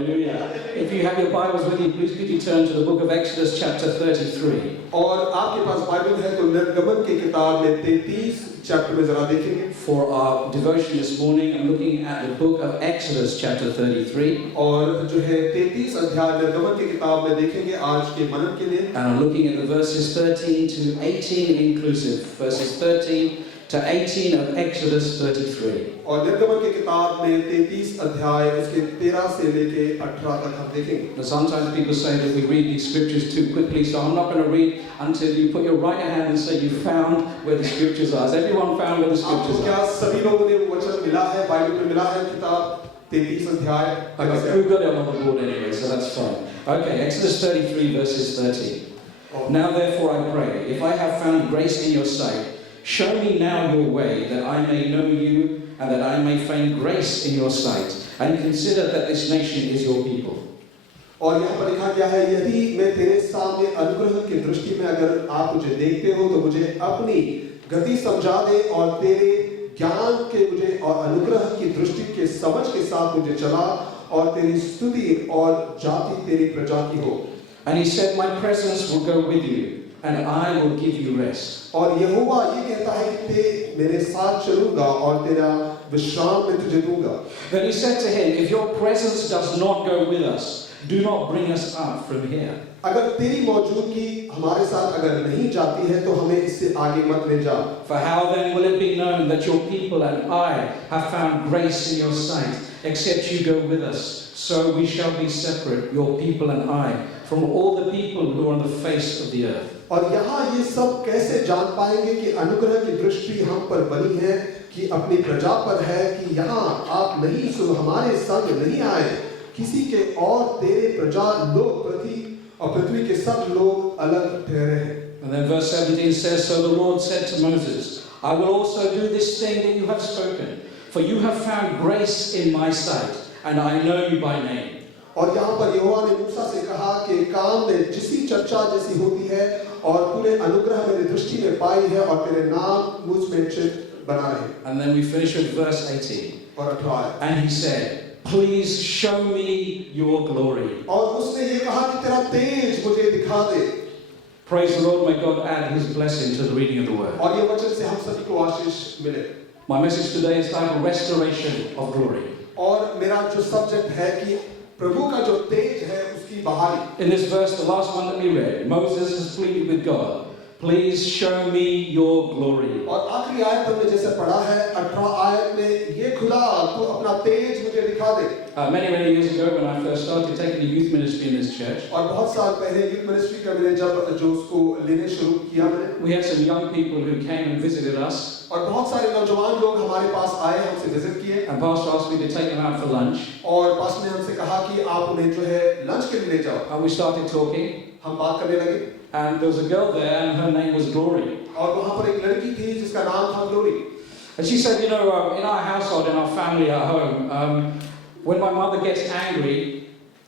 Hallelujah. If you have your Bibles with you, please could you turn to the book of Exodus chapter 33. और आपके पास बाइबल है तो निर्गमन की किताब में 33 चैप्टर में जरा देखेंगे. For our devotion this morning, I'm looking at the book of Exodus chapter 33. और जो है 33 अध्याय निर्गमन की किताब में देखेंगे आज के मनन के लिए. And I'm looking at the verses 13 to 18 inclusive. Verses 13 to 18 of Exodus 33. और निर्गमन की किताब में 33 अध्याय उसके 13 से लेके 18 तक हम देखेंगे. Now sometimes people say that we read these scriptures too quickly, so I'm not going to read until you put your right hand and say you found where the scriptures are. Has everyone found where the scriptures are? क्या सभी लोगों ने वचन मिला है, बाइबल में मिला है किताब 33 अध्याय? Okay, we've got it on the board anyway, so that's fine. Okay, Exodus 33 verses 13. Now therefore I pray, if I have found grace in your sight, show me now your way, that I may know you, and that I may find grace in your sight, and consider that this nation is your people. और यहाँ पर लिखा गया है, यदि मैं तेरे सामने अनुग्रह की दृष्टि में अगर आप मुझे देखते हो तो मुझे अपनी गति समझा दे और तेरे ज्ञान के मुझे और अनुग्रह की दृष्टि के समझ के साथ मुझे चला और तेरी स्तुति और जाति तेरी प्रजा की हो. And he said, my presence will go with you, and I will give you rest. और यहोवा ये कहता है कि मैं मेरे साथ चलूंगा और तेरा विश्राम मैं तुझे दूंगा. Then he said to him, if your presence does not go with us, do not bring us up from here. अगर तेरी मौजूदगी हमारे साथ अगर नहीं जाती है तो हमें इससे आगे मत ले जा. For how then will it be known that your people and I have found grace in your sight, except you go with us? So we shall be separate, your people and I, from all the people who are on the face of the earth. और यहाँ ये सब कैसे जान पाएंगे कि अनुग्रह की दृष्टि हम पर बनी है कि अपनी प्रजा पर है कि यहाँ आप नहीं सो हमारे संग नहीं आए किसी के और तेरे प्रजा लोग पृथ्वी के सब लोग अलग ठहरे हैं. And then verse 17 says, so the Lord said to Moses, I will also do this thing that you have spoken, for you have found grace in my sight, and I know you by name. और यहाँ पर यहोवा ने मूसा से कहा कि काम में जिसी चर्चा जैसी होती है और तूने अनुग्रह मेरी दृष्टि में पाई है और तेरे नाम मुझ में चिन्ह बना रहे. And then we finish with verse 18. और 18. And he said, please show me your glory. और उसने ये कहा कि तेरा तेज मुझे दिखा दे. Praise the Lord, may God add his blessing to the reading of the word. और ये वचन से हम सभी को आशीष मिले. My message today is titled Restoration of Glory. और मेरा जो सब्जेक्ट है कि प्रभु का जो तेज है उसकी बहाली. In this verse, the last one that we read, Moses has pleaded with God, please show me your glory. और आखिरी आयत हमने जैसे पढ़ा है 18 आयत में ये खुदा तू अपना तेज मुझे दिखा दे. Many years ago when I first started taking the youth ministry in this church, और बहुत साल पहले यूथ मिनिस्ट्री का मैंने जब जो उसको लेने शुरू किया मैंने, we had some young people who came and visited us. और बहुत सारे नौजवान लोग हमारे पास आए हमसे विजिट किए. And pastor asked me to take them out for lunch. और पास्टर ने हमसे कहा कि आप उन्हें जो है लंच के लिए ले जाओ. And we started talking. हम बात करने लगे. And there was a girl there and her name was Glory. और वहाँ पर एक लड़की थी जिसका नाम था glory. And she said, in our household, in our family at home, when my mother gets angry,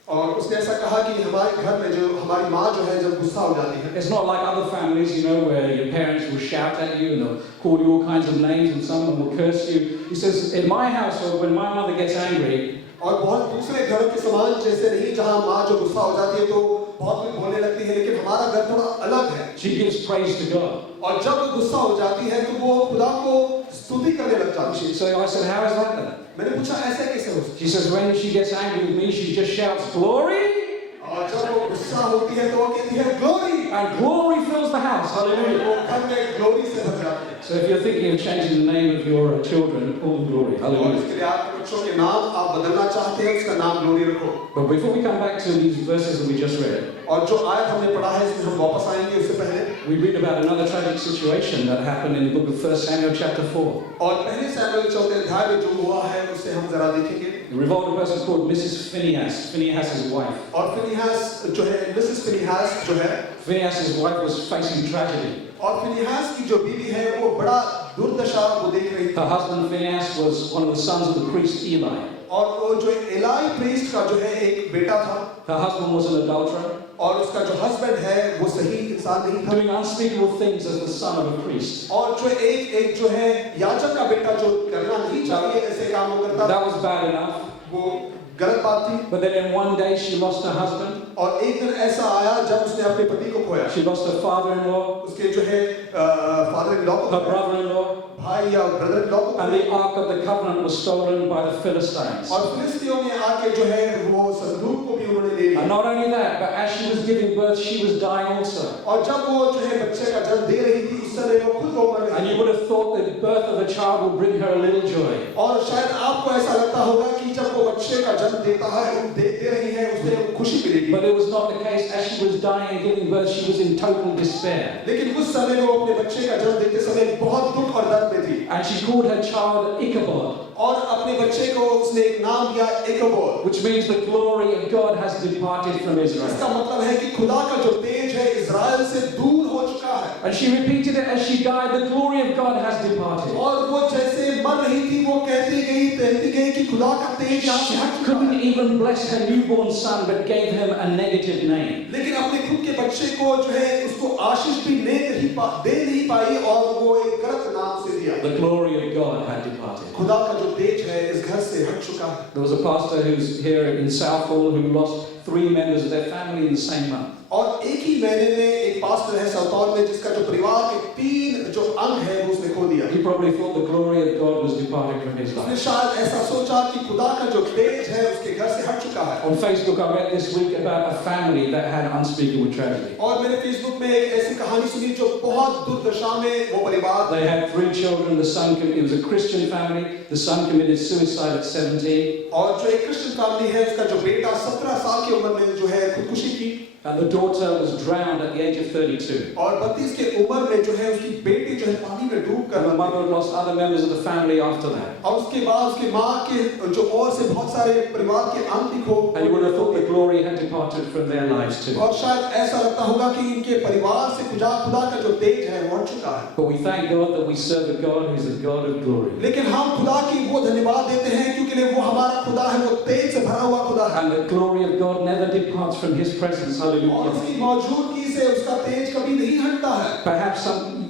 और उसने ऐसा कहा कि हमारे घर में जो हमारी माँ जो है जब गुस्सा हो जाती है. it's not like other families, where your parents will shout at you and they'll call you all kinds of names and someone will curse you. He says, in my household, when my mother gets angry, और बहुत दूसरे घरों के समान जैसे नहीं जहाँ माँ जो गुस्सा हो जाती है तो बहुत कुछ बोलने लगती है, लेकिन हमारा घर थोड़ा अलग है. she gives praise to God. और जब वो गुस्सा हो जाती है तो वो खुदा को स्तुति करने लग जाती है. So I said, how is that then? मैंने पूछा ऐसे कैसे हो सकता है? She says, when she gets angry with me, she just shouts, glory! और जब वो गुस्सा होती है तो वो कहती है glory. And glory fills the house. Hallelujah. वो घर में ग्लोरी से भर जाती है. So if you're thinking of changing the name of your children, call them Glory. और Hallelujah. इसके लिए आपके बच्चों के नाम आप बदलना चाहते हैं उसका नाम ग्लोरी रखो. But before we come back to these verses that we just read, और जो आयत हमने पढ़ा है इसमें हम वापस आएंगे उससे पहले we read about another tragic situation that happened in the book of 1 Samuel chapter 4. और पहले सैमुएल चौथे अध्याय में जो हुआ है उससे हम जरा देखेंगे. It revolved a person called Mrs. Phinehas' wife. और फिनिहास जो है मिसेस फिनिहास जो है Phinehas' wife was facing tragedy. और फिनिहास की जो बीवी है वो बड़ा दुर्दशा वो देख रही थी. Her husband Phinehas was one of the sons of the priest Eli. और वो जो एलाई प्रीस्ट का जो है एक बेटा था. Her husband was an adulterer. और उसका जो हस्बैंड है वो सही इंसान नहीं था. Doing unspeakable things as the son of a priest. और जो एक जो है याजक का बेटा जो करना नहीं चाहिए ऐसे काम वो करता. That was bad enough. वो गलत बात थी। But then in one day she lost her husband. और एक दिन ऐसा आया जब उसने अपने पति को खोया। She lost her father-in-law. उसके जो है फादर-इन-लॉ को, her brother-in-law. भाई या ब्रदर-इन-लॉ को, and the Ark of the Covenant was stolen by the Philistines. और फिलिस्तियों ने आके जो है वो संदूक को भी उन्होंने ले लिया। And not only that, but as she was giving birth, she was dying also. और जब वो जो है बच्चे का जन्म दे रही थी, उस समय वो खुद रो मर रही थी। And you would have thought that the birth of a child would bring her a little joy. और शायद आपको ऐसा लगता होगा कि जब वो बच्चे का जन्म देता है, दे रही है, उससे खुशी मिलेगी। But it was not the case. As she was dying and giving birth, she was in total despair. लेकिन उस समय वो अपने बच्चे का जन्म देते समय बहुत दुख और दर्द में थी। And she called her child Ichabod. और अपने बच्चे को उसने एक नाम दिया इकोबोद, which means the glory of God has departed from Israel. इसका मतलब है कि खुदा का जो तेज है इज़राइल से दूर हो चुका है। And she repeated it as she died, the glory of God has departed. और वो जैसे मर रही थी वो कहती गई कि खुदा का तेज यहाँ से हट She चुका couldn't है। even bless her newborn son, but gave him a negative name. लेकिन अपने खुद के बच्चे को जो है उसको आशीष भी दे नहीं पाई और वो एक गलत नाम से दिया। The glory of God had departed. खुदा का जो तेज है इस घर से हट चुका है। There was a pastor who's here in Southall who lost 3 members of their family in the same month. और एक ही महीने में एक पास्टर है साउथॉल में जिसका जो परिवार के 3 जो अंग है वो उसने खो दिया। He probably thought the glory of God was departing from his उसने life. शायद ऐसा सोचा कि खुदा का जो तेज है उसके घर से हट चुका है। On Facebook I read this week about a family that had unspeakable tragedy. और मैंने फेसबुक में एक ऐसी कहानी सुनी जो बहुत दुर्दशा में वो परिवार, They had 3 children. It was a Christian family. The son committed suicide at 17. और जो एक क्रिश्चियन फैमिली है उसका जो बेटा 17 साल की उम्र में जो है खुदकुशी की। And the daughter was drowned at the age of 32. और 32 की उम्र में जो है उसकी बेटी जो है पानी में डूब कर, And the mother had lost other members of the family after that. और उसके बाद उसके माँ के जो और से बहुत सारे परिवार के अंग भी खो। And you would have thought the glory had departed from their lives too. और शायद ऐसा लगता होगा कि इनके परिवार से खुदा का जो तेज है वो हट चुका है। But we thank God that we serve a God who is a God of glory. लेकिन हम खुदा की वो धन्यवाद देते हैं क्योंकि वो हमारा खुदा है, वो तेज से भरा हुआ खुदा है। And the glory of God never departs from His presence. और Hallelujah. उसकी मौजूदगी से उसका तेज कभी नहीं हटता है। Perhaps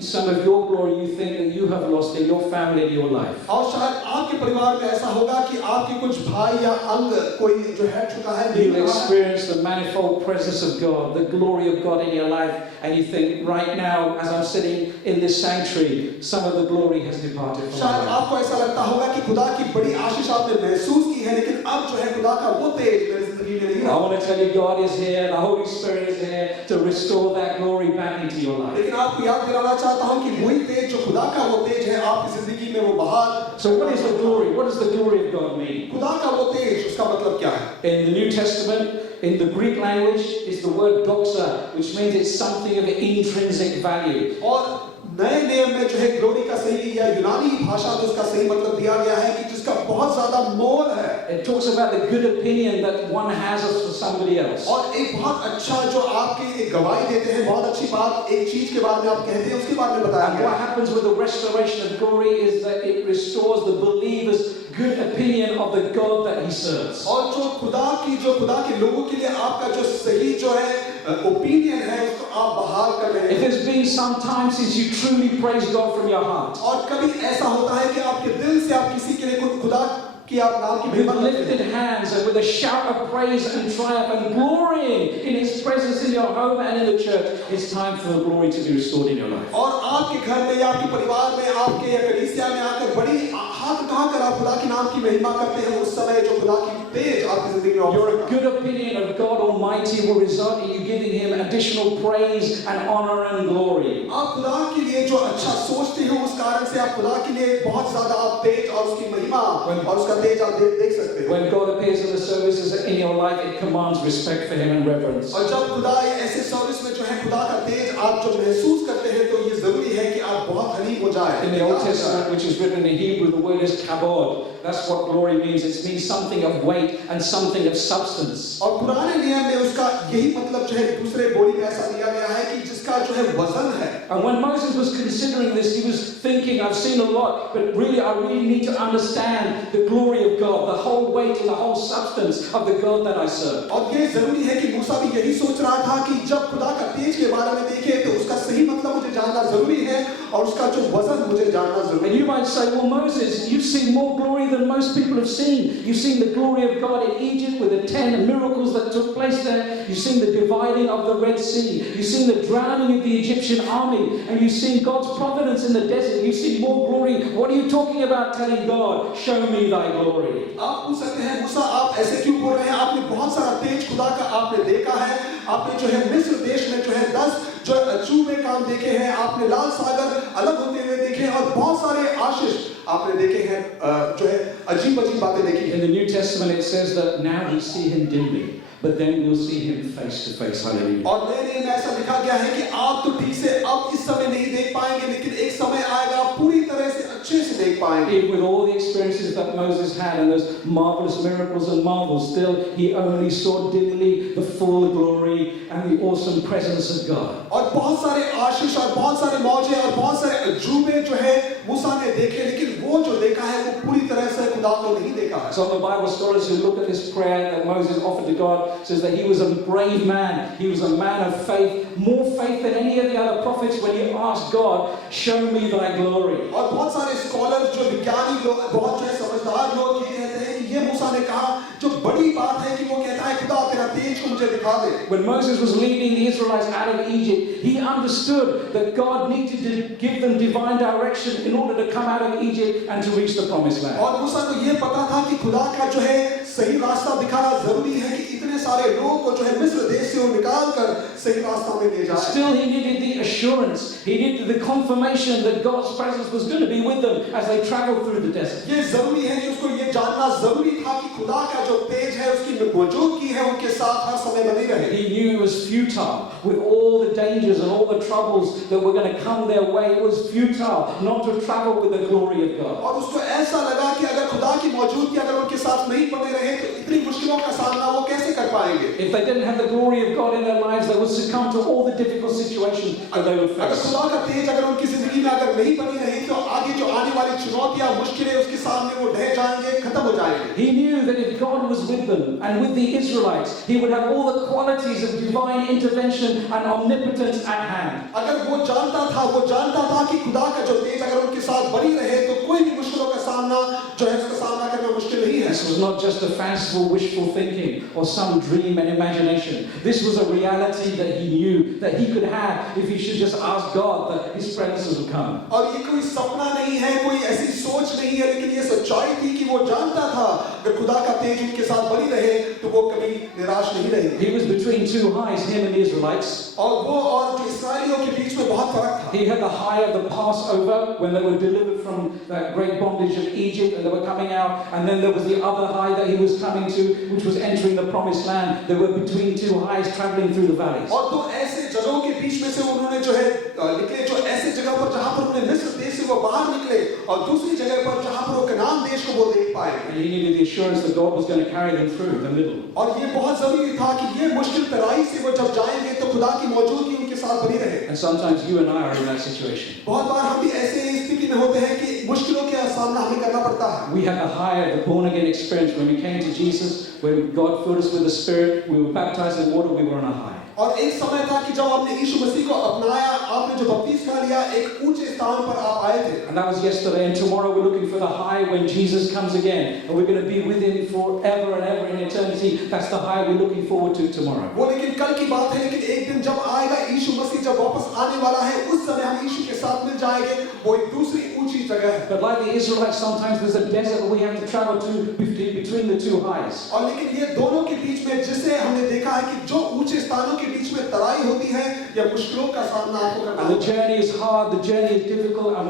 some of your glory you think that you have lost in your family, in your life. और शायद आपके परिवार में ऐसा होगा कि आपके कुछ भाई या अंग कोई जो हट चुका है। You experience the manifold presence of God, the glory of God in your life, and you think right now, as I'm sitting in this sanctuary, some of the glory has departed from शायद my life. आपको ऐसा लगता होगा कि खुदा की बड़ी आशीष आपने महसूस की है, लेकिन अब जो है खुदा का वो तेज मेरी जिंदगी में नहीं I रहा। want to tell you, God is here, the Holy Spirit is here to restore that glory back into your life. लेकिन आपको याद दिलाना चाहता हूँ कि वही तेज जो खुदा का वो तेज है आपकी जिंदगी में वो बहाल। So what is the glory? What does the glory of God mean? खुदा का वो तेज उसका मतलब क्या है? In the New Testament, in the Greek language, is the word doxa, which means it's something of intrinsic value. और नए नियम में जो है ग्लोरी का सही या यूनानी भाषा में उसका सही मतलब दिया गया है कि जिसका बहुत ज्यादा मोल है। It talks about the good opinion that one has of somebody else. और एक बहुत अच्छा जो आपके एक गवाही देते हैं, बहुत अच्छी बात एक चीज के बारे में आप कहते हैं उसके बारे में बताया And गया what है। happens with the restoration of glory is that it restores the believer's good opinion of the God that he serves. और जो खुदा के लोगों के लिए आपका जो सही जो है ओपिनियन है उसको आप बहाल कर रहे If हैं। there's been some time since you truly praised God from your heart, और कभी ऐसा होता है कि आपके दिल से आप किसी के लिए खुदा की आप नाम की with महिमा करते lifted हैं hands and with a shout of praise and triumph and glorying in His presence in your home and in the church, it's time for the glory to be restored in your life. और आपके घर में या आपके परिवार में आपके या कलीसिया में आकर बड़ी हाथ उठाकर आप खुदा के नाम की महिमा करते हैं, उस समय जो खुदा की तेज आपकी जिंदगी में Your होगा। good opinion of God Almighty will result in you giving Him additional praise and honor and glory. आप खुदा के लिए जो अच्छा सोचते हो उस कारण से आप खुदा के लिए बहुत ज्यादा आप तेज और उसकी महिमा और उसका तेज आप देख सकते हो। When God appears in the services in your life, it commands respect for Him and reverence. और जब खुदा ऐसे सर्विस में जो है खुदा का तेज आप जो महसूस करते हैं तो ये जरूरी है कि आप बहुत हनीफ हो जाए। In the Old Testament, which is written in Hebrew, the word is kabod. That's what glory means. It means something of weight and something of substance. और पुराने नियम में उसका यही मतलब जो है दूसरे बोली में ऐसा दिया गया है कि जिसका जो है वजन है। And when Moses was considering this, he was thinking, I've seen a lot, but I really need to understand the glory of God, the whole weight and the whole substance of the God that I serve. और ये जरूरी है कि मूसा भी यही सोच रहा था कि जब खुदा का तेज के बारे में देखे तो उसका सही मतलब मुझे जानना जरूरी है और उसका जो वजन मुझे जानना And जरूरी you है। might say, well, Moses, you've seen more glory than most people have seen. You've seen the glory of God in Egypt with the 10 miracles that took place there. You've seen the dividing of the Red Sea. You've seen the drowning of the Egyptian army. And you've seen God's providence in the desert. You've seen more glory. What are you talking about telling God, show me thy glory? आप पूछ सकते हैं मूसा आप ऐसे क्यों बोल रहे हैं? आपने बहुत सारा तेज खुदा का आपने देखा है। आपने जो है मिस्र देश में जो है 10 जो अजूबे काम देखे हैं। आपने लाल सागर अलग होते हुए देखे हैं और बहुत सारे आशीष आपने देखे हैं जो है अजीब अजीब बातें देखी हैं। In the New Testament it says that now we see him dimly, but then we'll see him face to face. Hallelujah. और नए नियम में ऐसा लिखा गया है कि आप तो ठीक से अब इस समय नहीं देख पाएंगे, लेकिन एक समय आएगा आप पूरी तरह से अच्छे से देख पाएंगे। With all the experiences that Moses had and those marvelous miracles and marvels, still he only saw dimly the full glory and the awesome presence of God. और बहुत सारे आशीष और बहुत सारे मौजे और बहुत सारे अजूबे जो है मूसा ने देखे, लेकिन वो जो देखा है वो पूरी तरह से खुदा को नहीं देखा है। Some of the Bible scholars who look at this prayer that Moses offered to God says that he was a brave man. He was a man of faith, more faith than any of the other prophets when he asked God, show me thy glory. और बहुत सारे स्कॉलर्स जो विज्ञानी लोग बहुत जो है समझदार लोग ये कहते हैं कि ये मूसा ने कहा जो बड़ी बात है कि वो कहता है खुदा तेरा तेज को मुझे दिखा दे। When Moses was leading the Israelites out of Egypt, he understood that God needed to give them divine direction in order to come out of Egypt and to reach the promised land. और मूसा को ये पता था कि खुदा का जो है सही रास्ता दिखाना जरूरी है कि इतने सारे लोगों को जो है मिस्र देश से वो निकाल कर सही रास्ता में ले जाए। Still he needed the assurance, he needed the confirmation that God's presence was going to be with them as they traveled through the desert. ये जरूरी है कि उसको ये जानना जरूरी था कि खुदा का जो तेज है उसकी मौजूदगी है उनके साथ हर समय बनी रहे। He knew it was futile with all the dangers and all the troubles that were going to come their way. It was futile not to travel with the glory of God. और उसको ऐसा लगा कि अगर खुदा की मौजूदगी अगर उनके साथ नहीं बने रहे तो इतनी मुश्किलों का सामना वो कैसे कर पाएंगे? If they didn't have the glory of God in their lives, they would succumb to all the difficult situations that they would अगर face. खुदा का तेज अगर उनकी जिंदगी में अगर नहीं बनी रही तो आगे जो आने वाली चुनौतियां मुश्किलें उसके सामने वो ढह जाएंगे, खत्म हो जाएंगे। He knew that if God was with them and with the Israelites, he would have all the qualities of divine intervention and omnipotence at hand. अगर वो जानता था कि खुदा का जो तेज अगर उनके साथ बनी रहे तो कोई भी मुश्किलों का सामना जो है उसका सामना करना मुश्किल नहीं है। This was not just a fanciful, wishful thinking or some dream and imagination. This was a reality that he knew that he could have if he should just ask God that his presence would come. और ये कोई सपना नहीं है, कोई ऐसी सोच नहीं है, लेकिन ये सच्चाई थी कि वो जानता था अगर खुदा का तेज उनके साथ बनी रहे तो वो कभी निराश नहीं रहेंगे। He was between two highs, him and the Israelites. और वो और जो इस्राएलियों के बीच में बहुत फर्क था। He had the high of the Passover when they were delivered from that great bondage of Egypt and they were coming out, and then there was the other high that he was coming to, which was entering the promised land. They were between two highs traveling through the valleys. और तो ऐसे जगहों के बीच में से उन्होंने जो है निकले जो ऐसे जगह पर जहां पर उन्हें मिस्र देश से वो बाहर निकले और दूसरी जगह पर जहां पर वो कनान देश को वो देख पाए। And he needed the assurance that God was going to carry them through the middle. और ये बहुत जरूरी था कि ये मुश्किल तराई से वो जब जाएंगे तो खुदा की मौजूदगी उनके साथ बनी रहे। And sometimes you and I are in that situation. बहुत बार हम भी ऐसे स्थिति में होते हैं कि मुश्किलों का सामना हमें करना पड़ता है। We had the high of the born again experience when we came to Jesus, when God filled us with the Spirit, we were baptized in water, we were on a high. और एक समय था कि जब आपने यीशु मसीह को अपनाया, आपने जो बपतिस्मा लिया, एक ऊंचे स्थान पर आप आए थे। And that was yesterday, and tomorrow we're looking for the high when Jesus comes again, and we're going to be with him forever and ever in eternity. That's the high we're looking forward to tomorrow. वो लेकिन कल की बात है, लेकिन एक दिन जब आएगा यीशु मसीह जब वापस आने वाला है, उस समय हम यीशु के साथ मिल जाएंगे। वो एक दूसरी ऊंची जगह है। But like the Israelites, sometimes there's a desert we have to travel to between the two highs. और लेकिन ये दोनों के बीच में जिसे हमने देखा है कि जो ऊंचे स्थानों के बीच में तराई होती है या मुश्किलों का सामना आपको करना And the journey is hard, the journey is difficult, and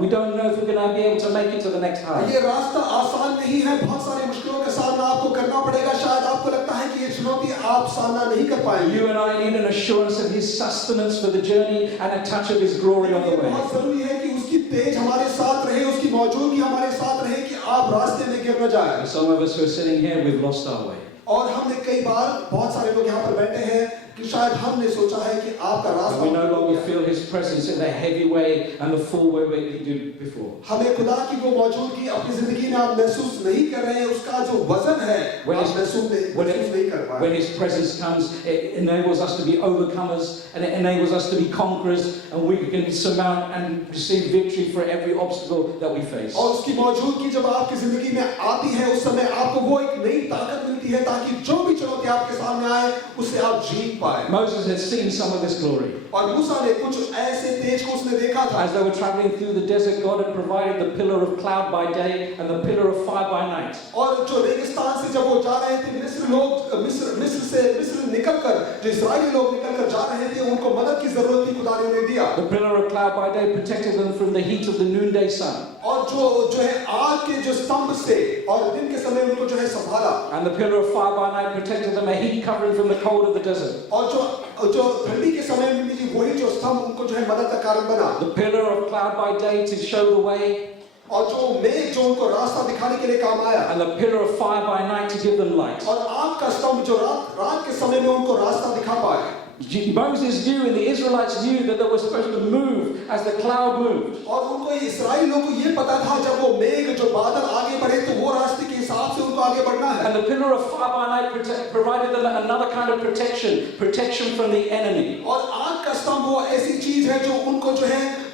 we don't know if we're going to be able to make it to the next high. ये रास्ता आसान नहीं है, बहुत सारी मुश्किलों का सामना आपको करना पड़ेगा। शायद आपको लगता है कि ये चुनौती आप सामना नहीं कर पाएंगे। You and I need an assurance of his sustenance for the journey and a touch of his glory on the way. बहुत जरूरी है कि उसकी तेज हमारे साथ रहे, उसकी मौजूदगी हमारे साथ रहे कि आप रास्ते में गिर न जाए। Some of us who are sitting here, we've lost our way. और हमने कई बार बहुत सारे लोग यहाँ पर बैठे हैं कि शायद हमने सोचा है कि आपका रास्ता We no longer feel his presence in the heavy way and the full way we did before. हमें खुदा की वो मौजूदगी अपनी जिंदगी में आप महसूस नहीं कर रहे हैं, उसका जो वजन है When आप his- महसूस नहीं कर पाए। पाए। When His presence comes, it enables us to be overcomers and it enables us to be conquerors, and we can surmount and receive victory for every obstacle that we face. और उसकी मौजूदगी जब आपकी जिंदगी में आती है, उस समय आपको वो एक नई ताकत मिलती है ताकि जो भी चुनौती आपके सामने आए उससे आप जीत पाए। Moses had seen some of this glory. और मूसा ने कुछ ऐसे तेज को उसने देखा था। As they were traveling through the desert, God had provided the pillar of cloud by day and the pillar of fire by night. और जो रेगिस्तान से जब वो जा रहे थे, मिस्र निकलकर जो इस्राएली लोग निकलकर जा रहे थे, उनको मदद की जरूरत थी, खुदा ने उन्हें दिया। The pillar of cloud by day protected them from the heat of the noonday sun. और जो है आग के जो स्तंभ से और दिन के समय उनको जो है संभाला। And the pillar of fire by night protected them, a heat covering from the cold of the desert. और जो ठंडी के समय में भी वही जो स्तंभ उनको जो है मदद का कारण बना। The pillar of cloud by day to show the way. और जो मेघ जो उनको रास्ता दिखाने के लिए काम आया। And the pillar of fire by night to give them light. और आग का स्तंभ जो रात के समय में उनको रास्ता दिखा पाए। Moses knew and the Israelites knew that they were supposed to move as the cloud moved. और उनको इस्राएली लोगों को ये पता था जब वो मेघ जो बादल आगे बढ़े तो वो रास्ते के हिसाब से उनको आगे बढ़ना है। And the pillar of fire by night provided them another kind of protection from the enemy. और आग का स्तंभ वो ऐसी चीज है जो उनको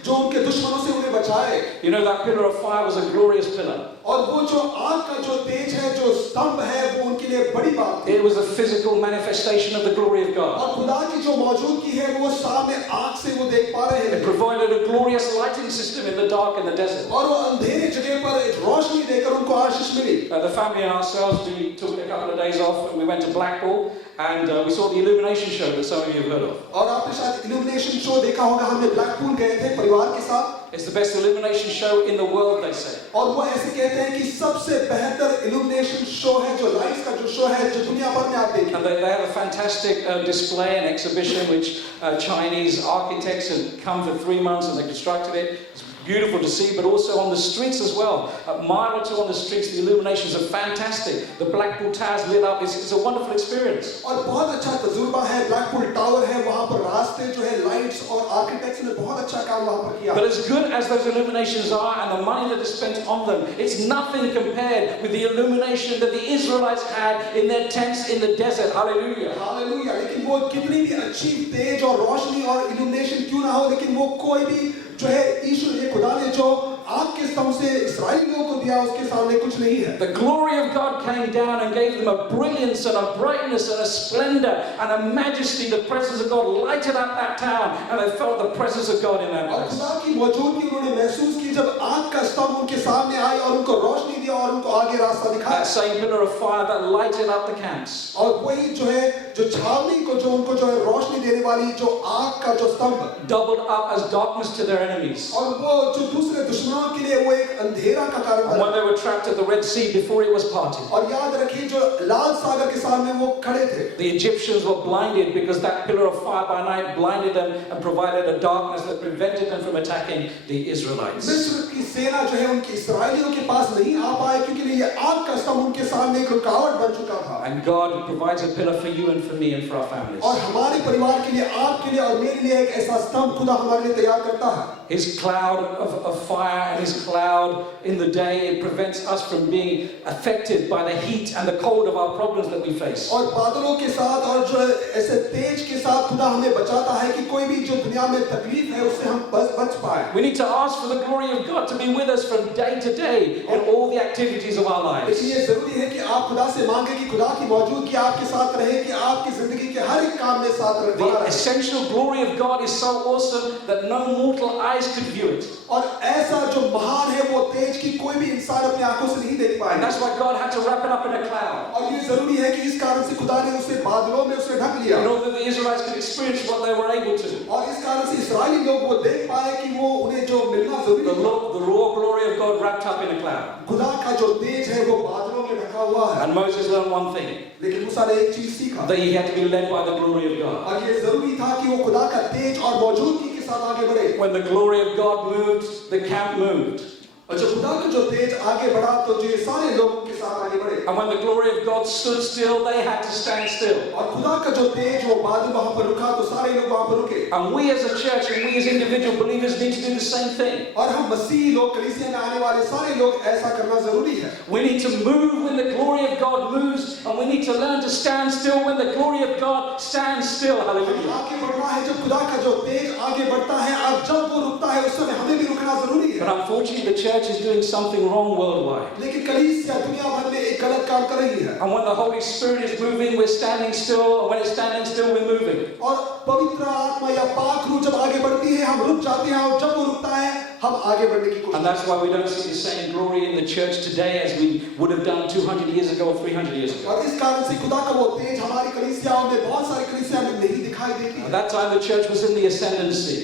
जो उनके दुश्मनों से उन्हें बचाए। You know, that pillar of fire was a glorious pillar. और वो जो आग का जो तेज है, जो स्तंभ है, वो उनके लिए बड़ी बात थी। It was a physical manifestation of the glory of God. और खुदा की जो मौजूदगी है वो सामने आग से वो देख पा रहे It हैं। provided a glorious lighting system in the dark in the desert. और वो अंधेरे जगह पर एक रोशनी देकर उनको आशीष मिली। The family and ourselves, we took a couple of days off and we went to Blackpool and we saw the illumination show that some of you have heard of. और आपने शायद illumination show देखा होगा। हमने ब्लैकपूल गए थे परिवार के साथ। It's the best illumination show in the world, they say. और वो ऐसे कहते हैं कि सबसे बेहतर illumination show है, जो लाइट्स का जो शो है, जो दुनिया भर में आप देखें। And they have a fantastic display and exhibition which Chinese architects had come for 3 months and they constructed it. It's beautiful to see, but also on the streets as well. A mile or two on the streets, the illuminations are fantastic. The Blackpool Towers lit up. It's a wonderful experience. और बहुत अच्छा तजुर्बा है। Blackpool tower है, वहाँ पर रास्ते जो है, लाइट्स और आर्किटेक्ट्स ने बहुत अच्छा काम वहाँ पर किया। But as good as those illuminations are and the money that is spent on them, it's nothing compared with the illumination that the Israelites had in their tents in the desert. Hallelujah. Hallelujah. लेकिन वो कितनी भी अच्छी तेज और रोशनी और illumination क्यों ना हो, लेकिन वो कोई भी जो है ईश्वर ये खुदा ने जो आग के स्तंभ से इस्राएली लोगों को दिया, उसके सामने कुछ नहीं है। The glory of God came down and gave them a brilliance and a brightness and a splendor and a majesty. The presence of God lighted up that town and they felt the presence of God in that और place. खुदा की मौजूदगी उन्होंने महसूस की जब आग का स्तंभ उनके सामने आया और उनको रोशनी दिया और उनको आगे रास्ता दिखाया। That same pillar of fire that lighted up the camps. और वही जो है जो छावनी को जो उनको जो है रोशनी देने वाली जो आग का जो स्तंभ Doubled up as darkness to their enemies. और वो जो दूसरे दुश्मनों के लिए वो एक अंधेरा का कारण And बना। when they were trapped at the Red Sea before it was parted, और याद रखिए जो लाल सागर के सामने वो खड़े थे, the Egyptians were blinded because that pillar of fire by night blinded them and provided a darkness that prevented them from attacking the Israelites. मिस्र की सेना जो है उनके इस्राएलियों के पास नहीं आ पाए क्योंकि ये आग का स्तंभ उनके सामने एक रुकावट बन चुका था। And God provides a pillar for you and for me and for our families. और हमारे परिवार के लिए, आपके लिए और मेरे लिए एक ऐसा स्तंभ खुदा हमारे लिए तैयार करता है। His cloud of fire and His cloud in the day, it prevents us from being affected by the heat and the cold of our problems that we face. और बादलों के साथ और जो ऐसे तेज के साथ खुदा हमें बचाता है कि कोई भी जो दुनिया में तकलीफ है उससे हम बच पाए। We need to ask for the glory of God to be with us from day to day in all the activities of our lives. इसलिए जरूरी है कि आप खुदा से मांगे कि खुदा की मौजूदगी आपके साथ रहे, कि आपकी जिंदगी के हर एक काम में साथ रहे। The essential glory of God is so awesome that no mortal eyes could view it. और ऐसा जो महान है वो तेज की कोई भी इंसान अपनी आंखों से नहीं देख And पाएगा। that's why God had to wrap it up in a cloud. और ये जरूरी है कि इस कारण से खुदा ने उसे बादलों में उसे ढक लिया। In order that the Israelites could experience what they were able to. और इस कारण से इस्राएली लोग वो देख पाए कि वो उन्हें जो मिलना जरूरी The था। raw glory of God wrapped up in a cloud. खुदा का जो तेज है वो बादलों में ढका हुआ है। And Moses learned one thing, लेकिन मूसा ने एक चीज सीखा, that he had to be led by the glory of God. और ये जरूरी था कि वो खुदा का तेज और मौजूदगी के साथ आगे बढ़े। When the glory of God moved, the camp moved. और जब खुदा का जो तेज आगे बढ़ा तो जो ये सारे लोग के साथ आगे बढ़े And when the glory of God stood still, they had to stand still. और खुदा का जो तेज वो बादल वहां पर रुका तो सारे लोग वहां पर रुके And we as a church and we as individual believers need to do the same thing. और हम मसीही लोग कलीसिया में आने वाले सारे लोग ऐसा करना जरूरी है We need to move when the glory of God moves, and we need to learn to stand still when the glory of God stands still. Hallelujah. आगे बढ़ना है जब खुदा का जो तेज आगे बढ़ता है और जब वो रुकता है उस समय हमें भी रुकना जरूरी है But unfortunately, the church is doing something wrong worldwide. लेकिन कलीसिया दुनिया भर में एक गलत काम कर रही है And when the Holy Spirit is moving, we're standing still. And when it's standing still, we're moving. और पवित्र आत्मा या पाक रूह जब आगे बढ़ती है हम रुक जाते हैं और जब वो रुकता है हम आगे बढ़ने की कोशिश And that's why we don't see the same glory in the church today as we would have done 200 years ago or 300 years ago. और इस कारण से खुदा का वो तेज हमारी कलीसियाओं में बहुत सारी कलीसियाओं में नहीं दिखाई देती At that time, the church was in the ascendancy.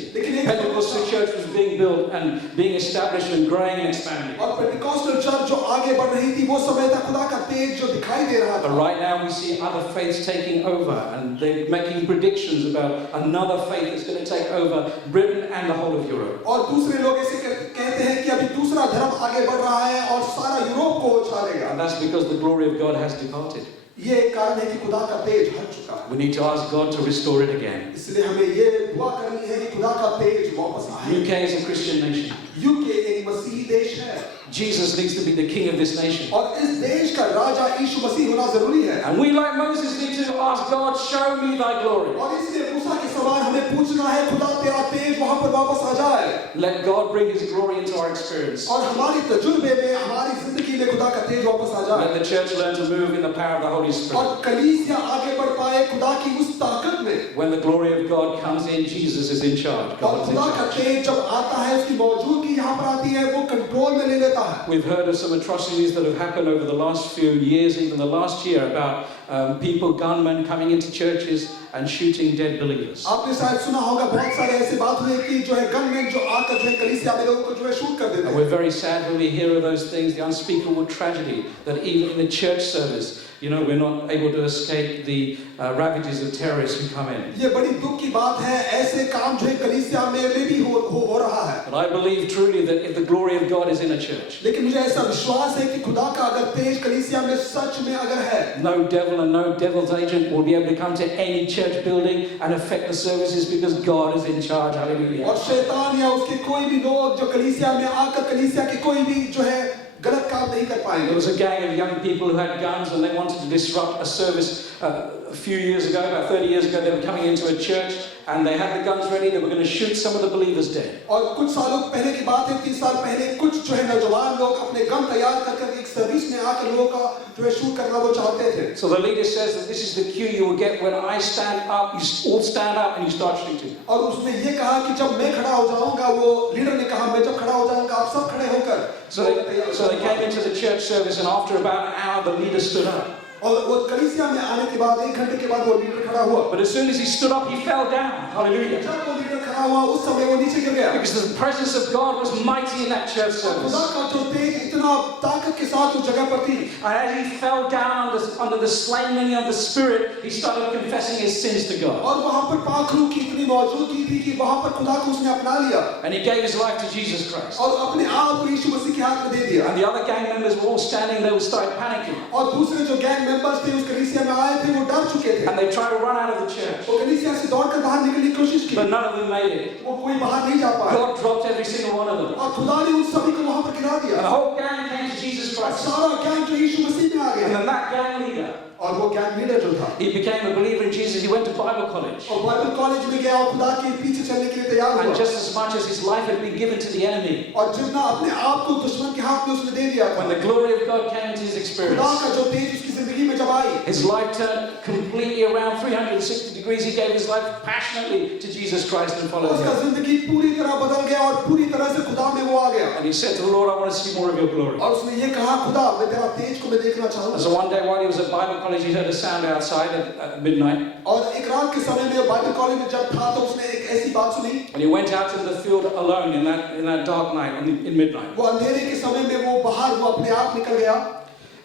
Pentecostal church was being built and being established and growing and expanding. और पेंटिकॉस्टल चर्च जो आगे बढ़ रही थी वो समय था खुदा का तेज जो दिखाई दे रहा But था right now, we see other faiths taking over, and they're making predictions about another faith that's going to take over Britain and the whole of Europe. और दूसरे लोग ऐसे कहते हैं कि अभी दूसरा धर्म आगे बढ़ रहा है और सारा यूरोप को उछालेगा And that's because the glory of God has departed. ये एक कारण है कि खुदा का तेज हट चुका है We need to ask God to restore it again. इसलिए हमें ये दुआ करनी है कि खुदा का तेज वापस आए UK is a Christian nation. UK एक मसीही देश है Jesus needs to be the king of this nation. और इस देश का राजा यीशु मसीह होना जरूरी है And we, like Moses, need to ask God, show me thy glory. और इसलिए मूसा के समान हमें पूछना है खुदा तेरा तेज वहां पर वापस आ जाए Let God bring his glory into our experience. और हमारी तजुर्बे में हमारी जिंदगी में खुदा का तेज वापस आ जाए Let the church learn to move in the power of the Holy और Spirit. कलीसिया आगे बढ़ पाए खुदा की उस ताकत में When the glory of God comes in, Jesus is in charge. और God is in खुदा का charge. तेज जब आता है उसकी मौजूदगी यहाँ पर आती है वो कंट्रोल में ले लेता है We've heard of some atrocities that have happened over the last few years, even the last year, about people, gunmen coming into churches and shooting dead believers. आपने शायद सुना होगा बहुत सारे ऐसे बात हुए कि जो है गनमैन जो आकर जो है कलीसिया में लोगों को जो है शूट कर देते And हैं we're very sad when we hear of those things, the unspeakable tragedy that even in the church service, we're not able to escape the ravages of terrorists who come in. ये बड़ी दुख की बात है ऐसे काम जो है कलीसिया में भी हो रहा है But I believe truly that if the glory of God is in a church, लेकिन मुझे ऐसा विश्वास है कि खुदा का अगर तेज कलीसिया में सच में अगर है no devil and no devil's agent will be able to come to any church building and affect the services because God is in charge. Hallelujah. और शैतान या उसके कोई भी लोग जो कलीसिया में आकर कलीसिया के कोई भी जो है गलत काम नहीं कर There पाएंगे was a gang of young people who had guns and they wanted to disrupt a service a few years ago, about 30 years ago. They were coming into a church and they had the guns ready. They were going to shoot some of the believers dead. और कुछ सालों पहले की बात है 30 साल पहले कुछ जो है नौजवान लोग अपने गन तैयार कर एक सर्विस में आकर लोगों का जो है शूट करना वो चाहते थे So the leader says that this is the cue you will get when I stand up. You all stand up and you start shooting. और उसने ये कहा कि जब मैं खड़ा हो जाऊंगा वो लीडर ने कहा मैं जब खड़ा हो जाऊंगा आप सब खड़े होकर So they came into the church service and after about an hour the leader stood up. और वो कलीसिया में आने के बाद 1 घंटे के बाद वो लीडर खड़ा हुआ But as soon as he stood up, he fell down. Hallelujah. जब वो लीडर खड़ा हुआ उस समय वो नीचे गिर गया Because the presence of God was mighty in that church service. खुदा का जो तेज इतना ताकत के साथ उस जगह पर थी And as he fell down under the slamming of the Spirit, he started confessing his sins to God. और वहां पर पाखरू की इतनी मौजूदगी थी कि वहां पर खुदा को उसने अपना लिया And he gave his life to Jesus Christ. और अपने आप को यीशु मसीह के हाथ में दे दिया And the other gang members were all standing there, started panicking. और दूसरे जो गैंग मेंबर्स थे उस कलीसिया में आए थे वो डर चुके थे And they tried to run out of the church. वो कलीसिया से दौड़कर बाहर निकलने की कोशिश की But none of them made it. वो कोई बाहर नहीं जा पाया God dropped every single one of them. और खुदा ने उन सभी को वहां पर गिरा And दिया the whole gang came to Jesus Christ. सारा गैंग जो यीशु मसीह में आ And गया then that gang leader, और वो गैंग लीडर जो था he became a believer in Jesus. He went to Bible college. और बाइबल कॉलेज में गया और खुदा के पीछे चलने के लिए तैयार And हुआ just as much as his life had been given to the enemy, और जितना अपने आप को दुश्मन के हाथ में उसने दे दिया था when the glory of God came into his खुदा experience, का जो तेज उसकी जिंदगी में जब आई his life turned completely around 360 degrees. He gave his life passionately to Jesus Christ and followed उसका him. जिंदगी पूरी तरह बदल गया और पूरी तरह से खुदा में वो आ गया And he said to the Lord, I want to see more of your glory. और उसने ये कहा खुदा मैं तेरा तेज को मैं देखना And चाहूंगा so one day while he was at Bible college, he heard a sound outside at midnight. और एक रात के समय में बाइबल कॉलेज में जब था तो उसने एक ऐसी बात सुनी And he went out into the field alone in that dark night, in midnight. वो अंधेरे के समय में वो बाहर वो अपने आप निकल गया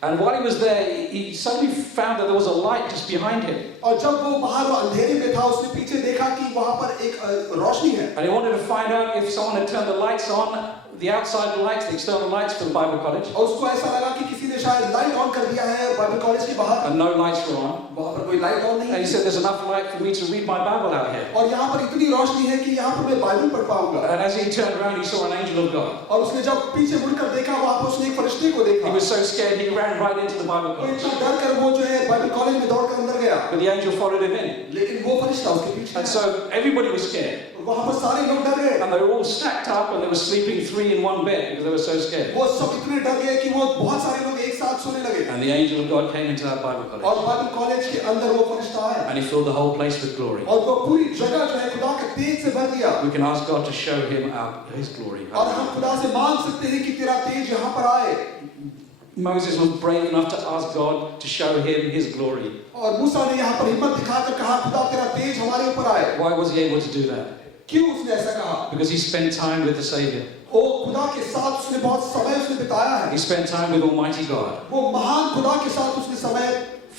And while he was there, he suddenly found that there was a light just behind him. और जब वो बाहर अंधेरे में था, उसने पीछे देखा कि वहां पर एक रोशनी है. And he wanted to find out if someone had turned the lights on, the outside lights, the external lights for the Bible college. और उसको ऐसा लगा कि किसी ने शायद लाइट ऑन कर दिया है बाइबल कॉलेज के बाहर. And no lights were on. वहां पर कोई लाइट ऑन नहीं And he है. said, there's enough light for me to read my Bible out here. और यहाँ पर इतनी रोशनी है कि यहाँ पर मैं बाइबल पढ़ पाऊंगा. And as he turned around, he saw an angel of God. और उसने जब पीछे मुड़कर देखा, वहां पर उसने एक फरिश्ते को देखा. He was so scared, he ran right into the Bible वो college. इतना डर कर वो जो है बाइबल कॉलेज में दौड़ कर अंदर गया. But the angel followed him in. लेकिन वो फरिश्ता उसके पीछे. And so everybody was scared. वहां पर सारे लोग डर गए. And they were all stacked up and they were sleeping 3 in one bed because they were so scared. वो सब इतने डर गए कि वो बहुत सारे लोग एक साथ सोने लगे. And the angel of God came into that Bible और college. बाइबल कॉलेज के अंदर वो फरिश्ता आया. And he filled the whole place with glory. और वो पूरी जगह जो है खुदा के तेज से भर दिया. We can ask God to show him his glory. और हम खुदा से मांग सकते हैं कि तेरा तेज यहाँ पर आए. Moses was brave enough to ask God to show him his glory. और मूसा ने यहाँ पर हिम्मत दिखाकर कहा, खुदा तेरा तेज हमारे ऊपर आए. Why was he able to do that? क्यों उसने ऐसा कहा? Because he spent time with the Savior. वो खुदा के साथ उसने बहुत समय उसने बिताया है. He spent time with Almighty God. वो महान खुदा के साथ उसने समय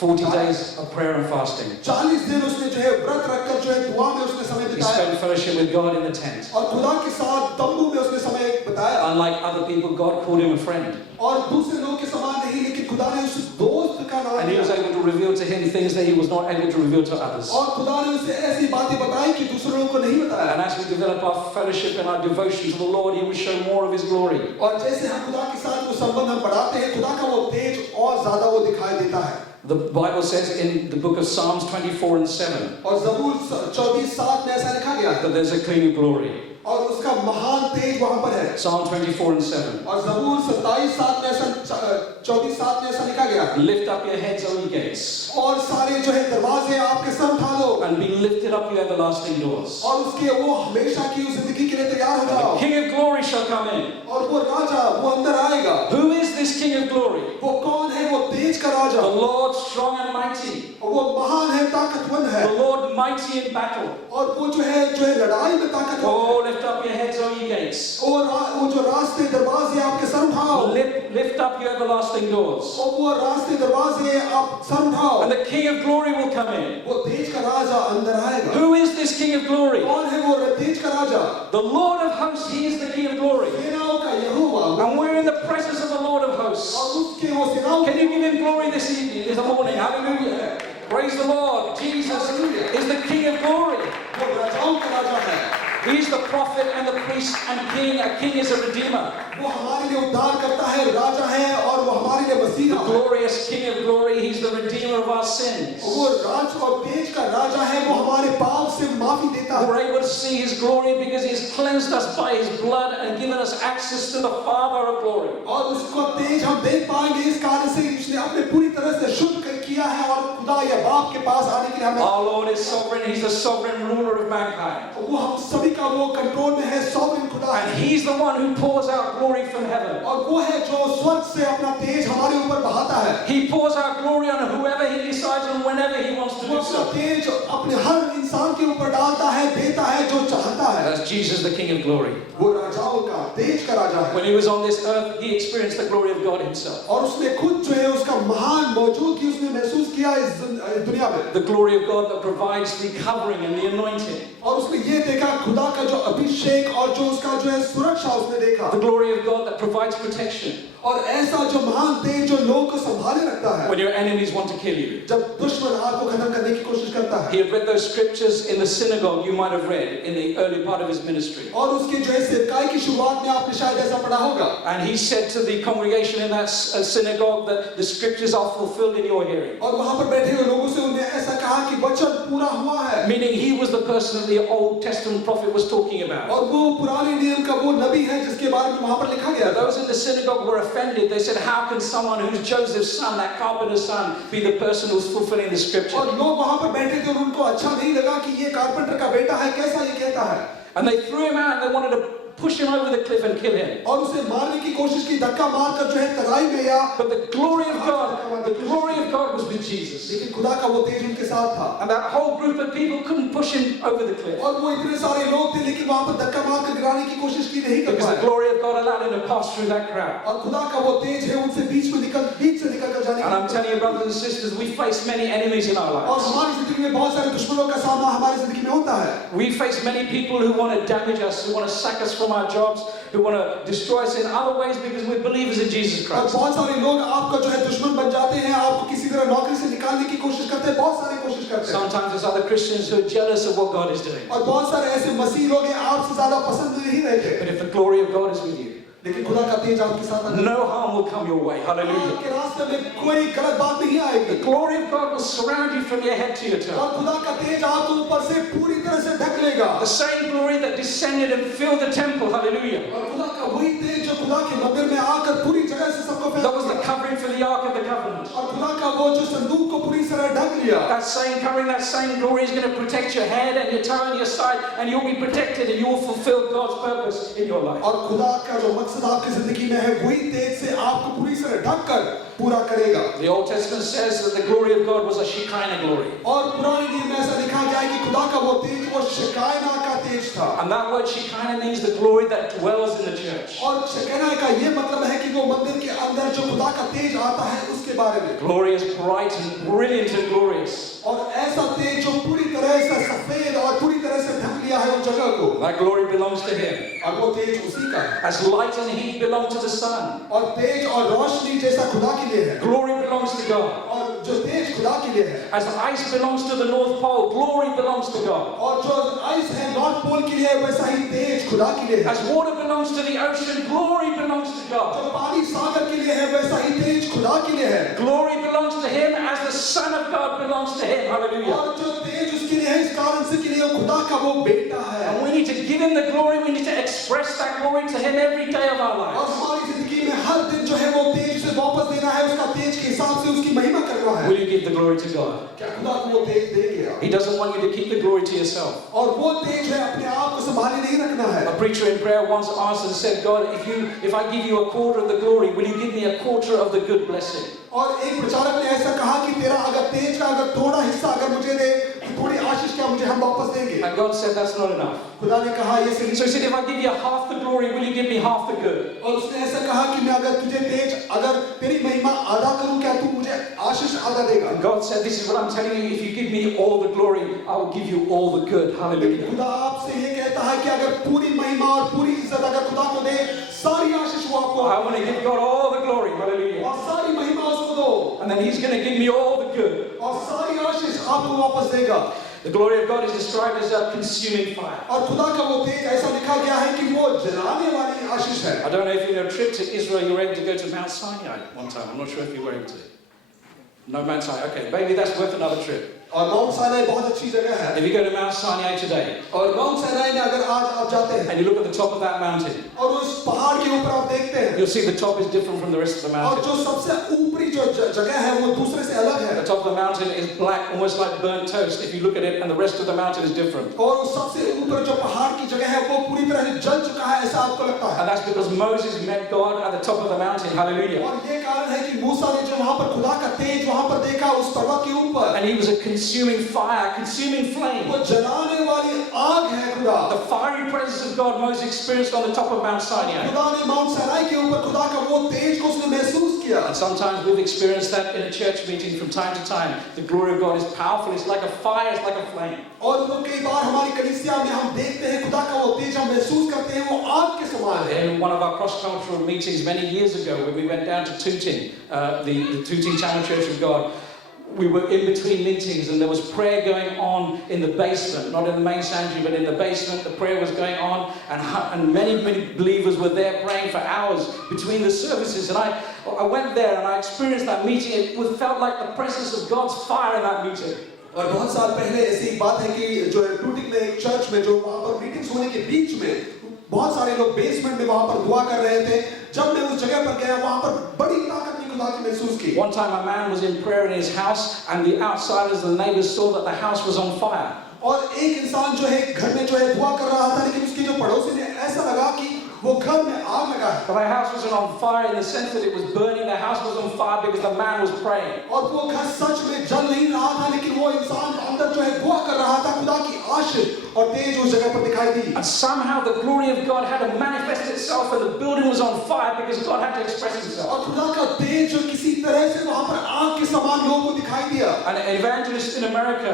40 days of prayer and fasting. 40 दिन उसने जो है व्रत रखकर जो है दुआ में उसने समय He बिताया. spent fellowship with God in the tent. और खुदा के साथ तंबू में उसने समय बिताया. Unlike other people, God called him a friend. और दूसरे लोग के समान नहीं, लेकिन खुदा ने उस दोस्त का नाम And he was दिया. able to reveal to him things that he was not able to reveal to others. और खुदा ने उसे ऐसी बातें बताई कि दूसरे लोगों को नहीं बताया. And as we develop our fellowship and our devotion to the Lord, he will show more of his glory. और जैसे हम खुदा के साथ वो संबंध हम बढ़ाते हैं, खुदा का वो तेज और ज्यादा वो दिखाई देता है. The Bible says in the book of Psalms 24 and 7 और ज़बूर 24:7 में ऐसा लिखा गया है. that there's a clean glory. और उसका महान तेज वहां पर है. Psalm 24 and 7. और ज़बूर 27:7 में ऐसा 24:7 में ऐसा लिखा गया है. Lift up your heads, O ye gates, और सारे जो है दरवाजे आपके सर उठा लो. and be lifted up, you everlasting doors. और उसके वो हमेशा की उस जिंदगी के लिए तैयार हो The जाओ. King of glory shall come in. और वो राजा वो अंदर आएगा. Who is this King of glory? वो कौन है? वो तेज का राजा. The Lord strong and mighty. और वो महान है, ताकतवर है. The Lord mighty in battle. और वो जो है लड़ाई में ताकतवर है. Oh, lift up your heads, O ye gates. और वो जो रास्ते दरवाजे आपके सर उठाओ. Lift up your everlasting doors. और वो रास्ते दरवाजे आप सर उठाओ. And the King of glory will come in. वो तेज का राजा अंदर आएगा. Who is this King of glory? कौन है वो तेज का राजा? The Lord of hosts, he is the King of glory. सेनाओं का यहोवा. And we're in the presence of the Lord of hosts. और उसके वो सेनाओं. Can you give him glory this evening, this morning? Hallelujah. Praise the Lord. Jesus is the King of glory. वो राजाओं का राजा है. He's the prophet and the priest and king. A king is a redeemer. वो हमारे लिए उद्धार करता है, राजा है और वो हमारे लिए मसीहा The है. glorious King of glory. He's the redeemer of our sins. वो राज और तेज का राजा है, वो हमारे पाप से माफी देता है. We're able to see his glory because he's cleansed us by his blood and given us access to the Father of glory. और उसको तेज हम देख पाएंगे इस कार्य से उसने अपने पूरी तरह से शुद्ध किया है और खुदा या बाप के पास आने के लिए हमें. Our Lord is sovereign. He's the sovereign ruler of mankind. वो हम सभी का वो कंट्रोल में है, सॉवरेन खुदा है. And he's the one who pours out glory from heaven. और वो है जो स्वर्ग से अपना तेज हमारे ऊपर बहाता है. He pours out glory on whoever he decides and whenever he wants to वो do अपना so. तेज अपने हर इंसान के ऊपर डालता है, देता है जो चाहता है. That's Jesus, the King of glory. वो राजाओं का तेज का राजा है. When he was on this earth, he experienced the glory of God himself. और उसने खुद जो है उसका महान मौजूदगी उसने महसूस किया इस दुनिया में. The glory of God that provides the covering and the anointing. और उसने ये देखा खुदा का जो अभिषेक और जो उसका जो है सुरक्षा उसने देखा. The glory of God that provides protection. और ऐसा जो महान तेज जो लोग को संभाले रखता है. When your enemies want to kill you. जब दुश्मन आपको खत्म करने की कोशिश करता है. He had read those scriptures in the synagogue, you might have read, in the early part of his ministry. और उसके जो है सेवकाई की शुरुआत में आपने शायद ऐसा पढ़ा होगा. And he said to the congregation in that synagogue that the scriptures are fulfilled in your hearing. और वहां पर बैठे हुए लोगों से उन्हें ऐसा कहा कि वचन पूरा हुआ है. Meaning he was the person that the Old Testament prophet was talking about. और वो पुराने नियम का वो नबी है जिसके बारे में वहां पर लिखा गया था. Those in the synagogue were offended. They said, how can someone who's Joseph's son, that carpenter's son, be the person who's fulfilling the scripture? और लोग वहां पर बैठे थे और उनको अच्छा नहीं लगा कि ये कारपेंटर का बेटा है, कैसा ये कहता है. And they threw him out and they wanted to push him over the cliff and kill him. और उसे मारने की कोशिश की, धक्का मारकर जो है तराई में या But the glory of God was with Jesus. लेकिन खुदा का वो तेज उनके साथ था And that whole group of people couldn't push him over the cliff. और वो इतने सारे लोग थे लेकिन वहां पर धक्का मारकर गिराने की कोशिश की नहीं कर Because the पाए glory of God allowed him to pass through that crowd. और खुदा का वो तेज है उनसे बीच से निकल कर जाने And I'm telling you, brothers and sisters, we face many enemies in our और lives. हमारी जिंदगी में बहुत सारे दुश्मनों का सामना हमारी जिंदगी में होता है We face many people who want to damage us, who want to sack us from our jobs, who want to destroy us in other ways because we're believers in Jesus और Christ. बहुत सारे लोग आपका जो है दुश्मन बन जाते हैं आपको किसी तरह नौकरी से निकालने की कोशिश करते हैं बहुत सारी कोशिश करते हैं Sometimes there's other Christians who are jealous of what God is doing. और बहुत सारे ऐसे मसीह लोग हैं आपसे ज्यादा पसंद नहीं रहते But if the glory of God is with you, लेकिन खुदा का तेज आपके साथ है no harm will come your way. Hallelujah. आपके रास्ते में कोई गलत बात नहीं आएगी The glory of God will surround you from your head to your toe. और खुदा का तेज आपको ऊपर से पूरी तरह से ढक लेगा The same glory that descended and filled the temple. Hallelujah. और खुदा का वही तेज जो खुदा के मंदिर में आकर पूरी जगह से सबको फैला That was the covering for the Ark of the Covenant. और खुदा का वो जो संदूक को पूरी तरह ढक लिया That same covering, that same glory is going to protect your head and your toe and your side, and you'll be protected and you will fulfill God's purpose in your life. और खुदा का जो मकसद आपकी जिंदगी में है वही तेज से आपको पूरी तरह ढक कर पूरा करेगा The Old Testament says that the glory of God was a Shekinah glory. और पुराने नियम में ऐसा लिखा गया है कि खुदा का वो तेज वो शिकायना का तेज था And that word Shekinah means the glory that dwells in the church. और शिकायना का ये मतलब है कि वो मंदिर के अंदर जो खुदा का तेज आता है उसके बारे में Glorious, bright and brilliant and glorious. और ऐसा तेज जो पूरी तरह से सफेद और पूरी तरह से ढक लिया है उस जगह को That glory belongs to Him. और वो तेज उसी का है As light and heat belong to the sun. और तेज और रोशनी जैसा खुदा के लिए है Glory belongs to God. और जो तेज खुदा के लिए है As ice belongs to the North Pole, glory belongs to God. और जो आइस है नॉर्थ पोल के लिए है वैसा ही तेज खुदा के लिए है As water belongs to the ocean, glory belongs to God. जो पानी सागर के लिए है वैसा ही तेज खुदा के लिए है Glory belongs to Him as the Son of God belongs to Him. Hallelujah. और जो तेज उसके लिए है इस कारण से के लिए खुदा का वो बेटा है And we need to give Him the glory. We need to express that glory to Him every day of our और lives. हमारी जिंदगी में हर दिन जो है वो तेज उसे वापस देना है उसका तेज के हिसाब से उसकी महिमा करना है Will you give the glory to God? क्या खुदा को वो तेज देंगे आप He doesn't want you to keep the glory to yourself. और वो तेज है अपने आप को संभाले नहीं रखना है A preacher in prayer once asked and said, God, if I give you a quarter of the glory, will you give me a quarter of the good blessing? और एक प्रचारक ने ऐसा कहा कि तेरा अगर तेज का अगर थोड़ा हिस्सा अगर मुझे दे थोड़ी आशीष क्या मुझे हम वापस देंगे And God said, that's not enough. खुदा ने कहा ये सही So He said, if I give you half the glory, will you give me half the good? और उसने ऐसा कहा कि मैं अगर तुझे तेज अगर तेरी महिमा आधा करूं क्या तू मुझे आशीष आधा देगा And God said, this is what I'm telling you, if you give me all the glory, I will give you all the good. Hallelujah. खुदा आपसे ये कहता है कि अगर पूरी महिमा और पूरी इज्जत अगर खुदा को दे सारी आशीष वो आपको I want to give God all the glory. Hallelujah. और सारी महिमा उसको दो And then He's going to give me all the good. और सारी आशीष आपको वापस देगा The glory of God is described as a consuming fire. और खुदा का वो तेज ऐसा लिखा गया है कि वो जलाने वाली आशीष है I don't know if you know a trip to Israel, you were able to go to Mount Sinai one time. I'm not sure if you were able to. No, Mount Sinai. Okay, maybe that's worth another trip. और mount Sinai बहुत अच्छी जगह है If you go to Mount Sinai today, और mount Sinai में अगर आज आप जाते हैं and you look at the top of that mountain, और उस पहाड़ के ऊपर आप देखते हैं you'll see the top is different from the rest of the और mountain. जो सबसे ऊपरी जो जगह है वो दूसरे से अलग है The top of the mountain is black, almost like burnt toast, if you look at it, and the rest of the mountain is different. और उस सबसे ऊपर जो पहाड़ की जगह है वो पूरी तरह से जल चुका है ऐसा आपको लगता है And that's because Moses met God at the top of the mountain. Hallelujah. और ये कारण है कि मूसा ने जो वहां पर खुदा का तेज वहां पर देखा उस पर्वत के ऊपर And he was a consuming fire, consuming flame. वो जलाने वाली आग है खुदा The fiery presence of God Moses experienced on the top of Mount Sinai. खुदा ने माउंट साइनाई के ऊपर खुदा का वो तेज को उसने महसूस किया And sometimes we've experienced that in a church meeting from time to time. The glory of God is powerful. It's like a fire, it's like a flame. और वो कई बार हमारी कलीसिया में हम देखते हैं खुदा का वो तेज हम महसूस करते हैं वो आग के समान है In one of our cross-cultural meetings many years ago when we went down to Tooting, the Tooting Chandra Church of God, we were in between meetings and there was prayer going on in the basement, not in the main sanctuary, but in the basement. The prayer was going on and many believers were there praying for hours between the services. And I went there and I experienced that meeting. It felt like the presence of God's fire in that meeting. और बहुत साल पहले ऐसी एक बात है कि जो टूटिंग में एक चर्च में जो वहां पर मीटिंग्स होने के बीच में बहुत सारे लोग बेसमेंट में वहां पर दुआ कर रहे थे जब मैं उस जगह पर गया वहां पर बड़ी ताकत की खुदा की महसूस की One time a man was in prayer in his house and the outsiders, the neighbors saw that the house was on fire. और एक इंसान जो है घर में जो है दुआ कर रहा था, लेकिन उसके जो पड़ोसी ने ऐसा लगा कि वो घर में आग लगा है। But the house wasn't on fire in the sense that it was burning. The house was on fire because the man was praying. और वो घर सच में जल नहीं रहा था, लेकिन वो इंसान अंदर जो है दुआ कर रहा था, खुदा की आशीष और तेज उस जगह पर दिखाई दी। And somehow the glory of God had to manifest itself, and the building was on fire because God had to express himself. और खुदा का तेज जो किसी तरह से वहाँ पर आग के समान लोगों को दिखाई दिया। An evangelist in America,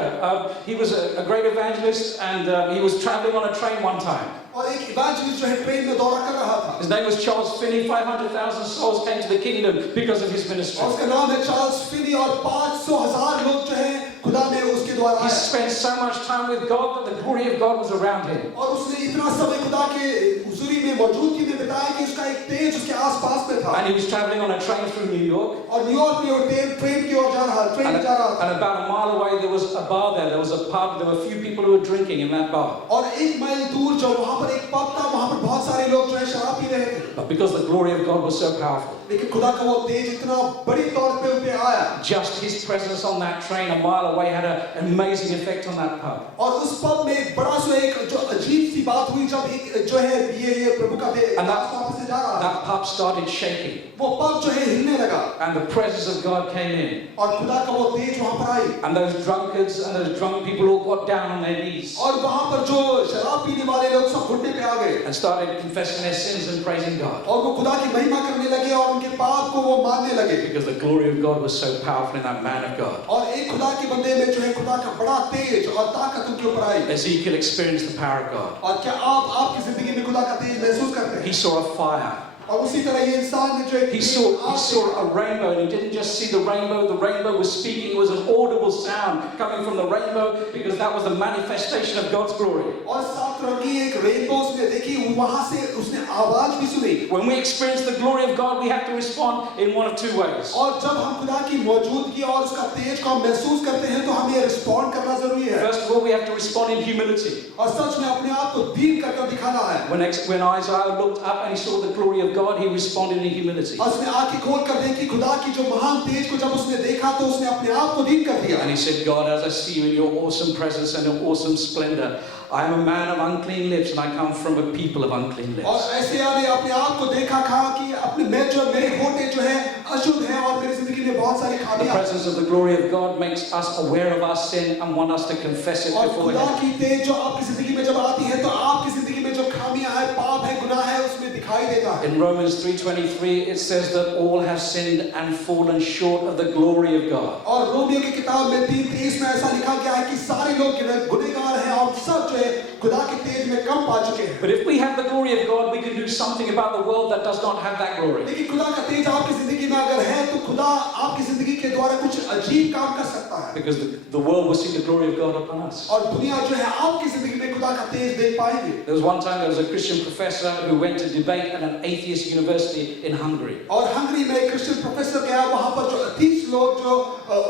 he was a great evangelist, and he was traveling on a train one time. और एक इवेंजलिस्ट जो है ट्रेन में दौरा कर रहा था। His name was Charles Finney. 500,000 souls came to the kingdom because of his ministry. और उसका नाम है चार्ल्स फिनी और 500,000 लोग जो है खुदा में उसके द्वारा He आए। spent so much time with God that the glory of God was around him. और उसने इतना समय खुदा के हुजूरी में मौजूदगी में बिताया कि उसका एक तेज उसके आसपास में था। And he was traveling on a train through New York. और न्यूयॉर्क में वो ट्रेन की ओर जा रहा था, ट्रेन में जा रहा था। And about a mile away there was a bar there. There was a pub. There were a few people who were drinking in that bar. और एक माइल दूर जो वहाँ पर एक पब था, वहाँ पर बहुत सारे लोग जो है शराब पी रहे थे। But because the glory of God was so powerful, लेकिन खुदा का वो तेज इतना बड़ी तौर पे उन पे आया। just his presence on that train a mile away had an amazing effect on that pub. और उस पब में एक बड़ा सा एक जो अजीब सी बात हुई जब एक जो है ये प्रभु का And वापस से जा रहा था। that pub started shaking. वो पब जो है हिलने लगा। And the presence of God came in. और खुदा का वो तेज वहाँ पर आई। And those drunkards and those drunk people all got down on their knees और वहाँ पर जो शराब पीने वाले लोग सब घुटने पे आ गए। and started confessing their sins and praising God. और वो खुदा की महिमा करने लगे और उनके पाप को वो मानने लगे। Because the glory of God was so powerful in that man of God. और एक खुदा के बंदे में जो है खुदा का बड़ा तेज और ताकत उनके ऊपर आई। Ezekiel experienced the power of God. और क्या आप आपकी जिंदगी में खुदा का तेज महसूस करते हैं? He saw a fire. और उसी तरह ये इंसान ने जो He saw a rainbow, and he didn't just see the rainbow. The rainbow was speaking. It was an audible sound coming from the rainbow because that was the manifestation of God's glory. और सात रंगी एक रेनबो उसने देखी, वहाँ से उसने आवाज भी सुनी। When we experience the glory of God, we have to respond in one of two ways. और जब हम खुदा की मौजूदगी और उसका तेज को हम महसूस करते हैं, तो हमें रिस्पॉन्ड करना जरूरी है। First of all, we have to respond in humility. और सच में अपने आप को दीन कर दिखाना है। When Isaiah looked up and he saw the glory of God, he responded in humility. और उसने आंखें खोल कर देखी खुदा की जो महान तेज को जब उसने देखा, तो उसने अपने आप को दीन कर दिया। And he said, God, as I see you in your awesome presence and your awesome splendor, I am a man of unclean lips and I come from a people of unclean lips. और ऐसे आने अपने आप को देखा, कहा कि अपने मेरे होठे जो है अशुद्ध हैं और मेरी जिंदगी में बहुत सारी The खामियां। presence of the glory of God makes us aware of our sin and want us to confess it और before खुदा Him. की तेज जो आपकी जिंदगी में जब आती है, तो आपकी जिंदगी में जो खामियां है, पाप है, गुनाह है, उसमें दिखाई देता है। In Romans 3:23 it says that all have sinned and fallen short of the glory of God. और रोमियो की किताब में 3:23 में ऐसा लिखा गया है कि सारे लोग गुनहगार हैं और सब जो है खुदा के तेज में कम पा चुके हैं। But if we have the glory of God, we can do something about the world that does not have that glory. लेकिन खुदा का तेज आपकी जिंदगी में अगर है, तो खुदा आपकी जिंदगी के द्वारा कुछ अजीब काम कर सकता है। Because the world will see the glory of God upon us. और दुनिया जो है आपकी जिंदगी में खुदा का तेज देख पाएगी। There was one time there was a Christian professor who went to debate at an atheist university in Hungary. और हंगरी में एक क्रिश्चियन प्रोफेसर गया, वहां पर जो अतीस लोग जो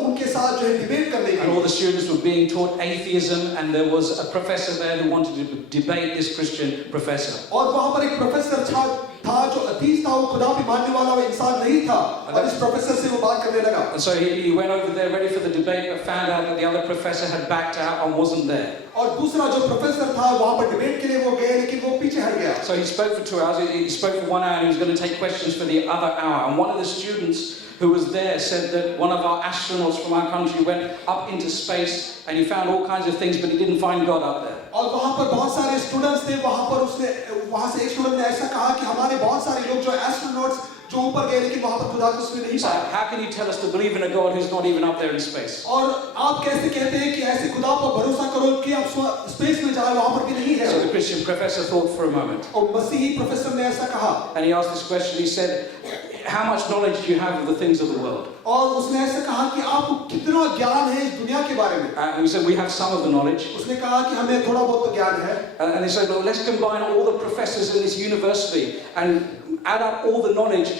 उनके साथ जो है डिबेट करने के And all the students were being taught atheism, and there was a professor there who wanted to debate this Christian professor. और वहां पर एक प्रोफेसर था जो अतीस था, वो खुदा भी मानने वाला इंसान नहीं था, और इस प्रोफेसर से वो बात करने लगा। And so he went over there ready for the debate, but found out that the other professor had backed out and wasn't there. और दूसरा जो प्रोफेसर था वहां पर डिबेट के लिए वो गए, लेकिन वो पीछे हट गया। So he spoke for 2 hours. He spoke for 1 hour, and he was going to take questions for the other hour. And one of the students who was there said that one of our astronauts from our country went up into space and he found all kinds of things, but he didn't find God up there. और वहां पर बहुत सारे स्टूडेंट्स थे, वहां से एक स्टूडेंट ने ऐसा कहा कि हमारे बहुत सारे लोग जो एस्ट्रोनॉट्स जो ऊपर गए, लेकिन वहां पर खुदा को उसमें नहीं So पाया। how can you tell us to believe in a God who's not even up there in space? और आप कैसे कहते हैं कि ऐसे खुदा पर भरोसा करो कि आप स्पेस में जाए, वहां पर भी नहीं है। So the Christian professor thought for a moment. और मसीही प्रोफेसर ने ऐसा कहा, And he asked this question. He said, how much knowledge do you have of the things of the world? और उसने ऐसा कहा कि आपको कितना ज्ञान है इस दुनिया के बारे में। And we said, we have some of the knowledge. उसने कहा कि हमें थोड़ा बहुत तो ज्ञान है। And they said, well, let's combine all the professors in this university and add up all the knowledge.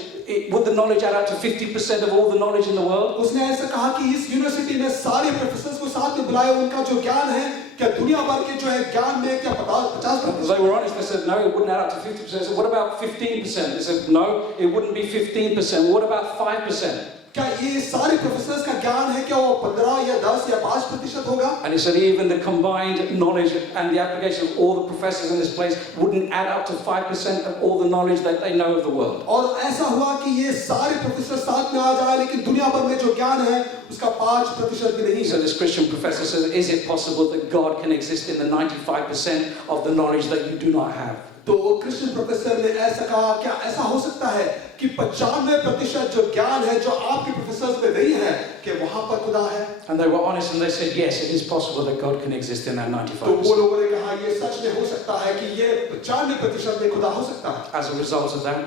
Would the knowledge add up to 50% of all the knowledge in the world? उसने ऐसा कहा कि इस यूनिवर्सिटी में सारे प्रोफेसर्स को साथ में बुलाए, उनका जो ज्ञान है, क्या दुनिया भर के जो है ज्ञान में क्या 50%? They were honest. They said, no, it wouldn't add up to 50%. They said, what about 15%? They said, no, it wouldn't be 15%. What about 5%? क्या ये सारे प्रोफेसर्स का ज्ञान है, क्या वो 15 या 10 या 5% होगा? And he said even the combined knowledge and the application of all the professors in this place wouldn't add up to 5% of all the knowledge that they know of the world. और ऐसा हुआ कि ये सारे प्रोफेसर साथ में आ जाए, लेकिन दुनिया भर में जो ज्ञान है उसका 5% भी नहीं है. So this Christian professor says, is it possible that God can exist in the 95% of the knowledge that you do not have? तो क्रिश्चियन प्रोफेसर ने ऐसा कहा, क्या ऐसा हो सकता है कि 95% जो ज्ञान है जो आपके प्रोफेसर्स में नहीं है, कि वहां पर खुदा है? And they were honest and they said, yes, it is possible that God can exist in that 95%. तो वो लोगों ने कहा ये सच में हो सकता है कि ये 95% में खुदा हो सकता है. As a result of that,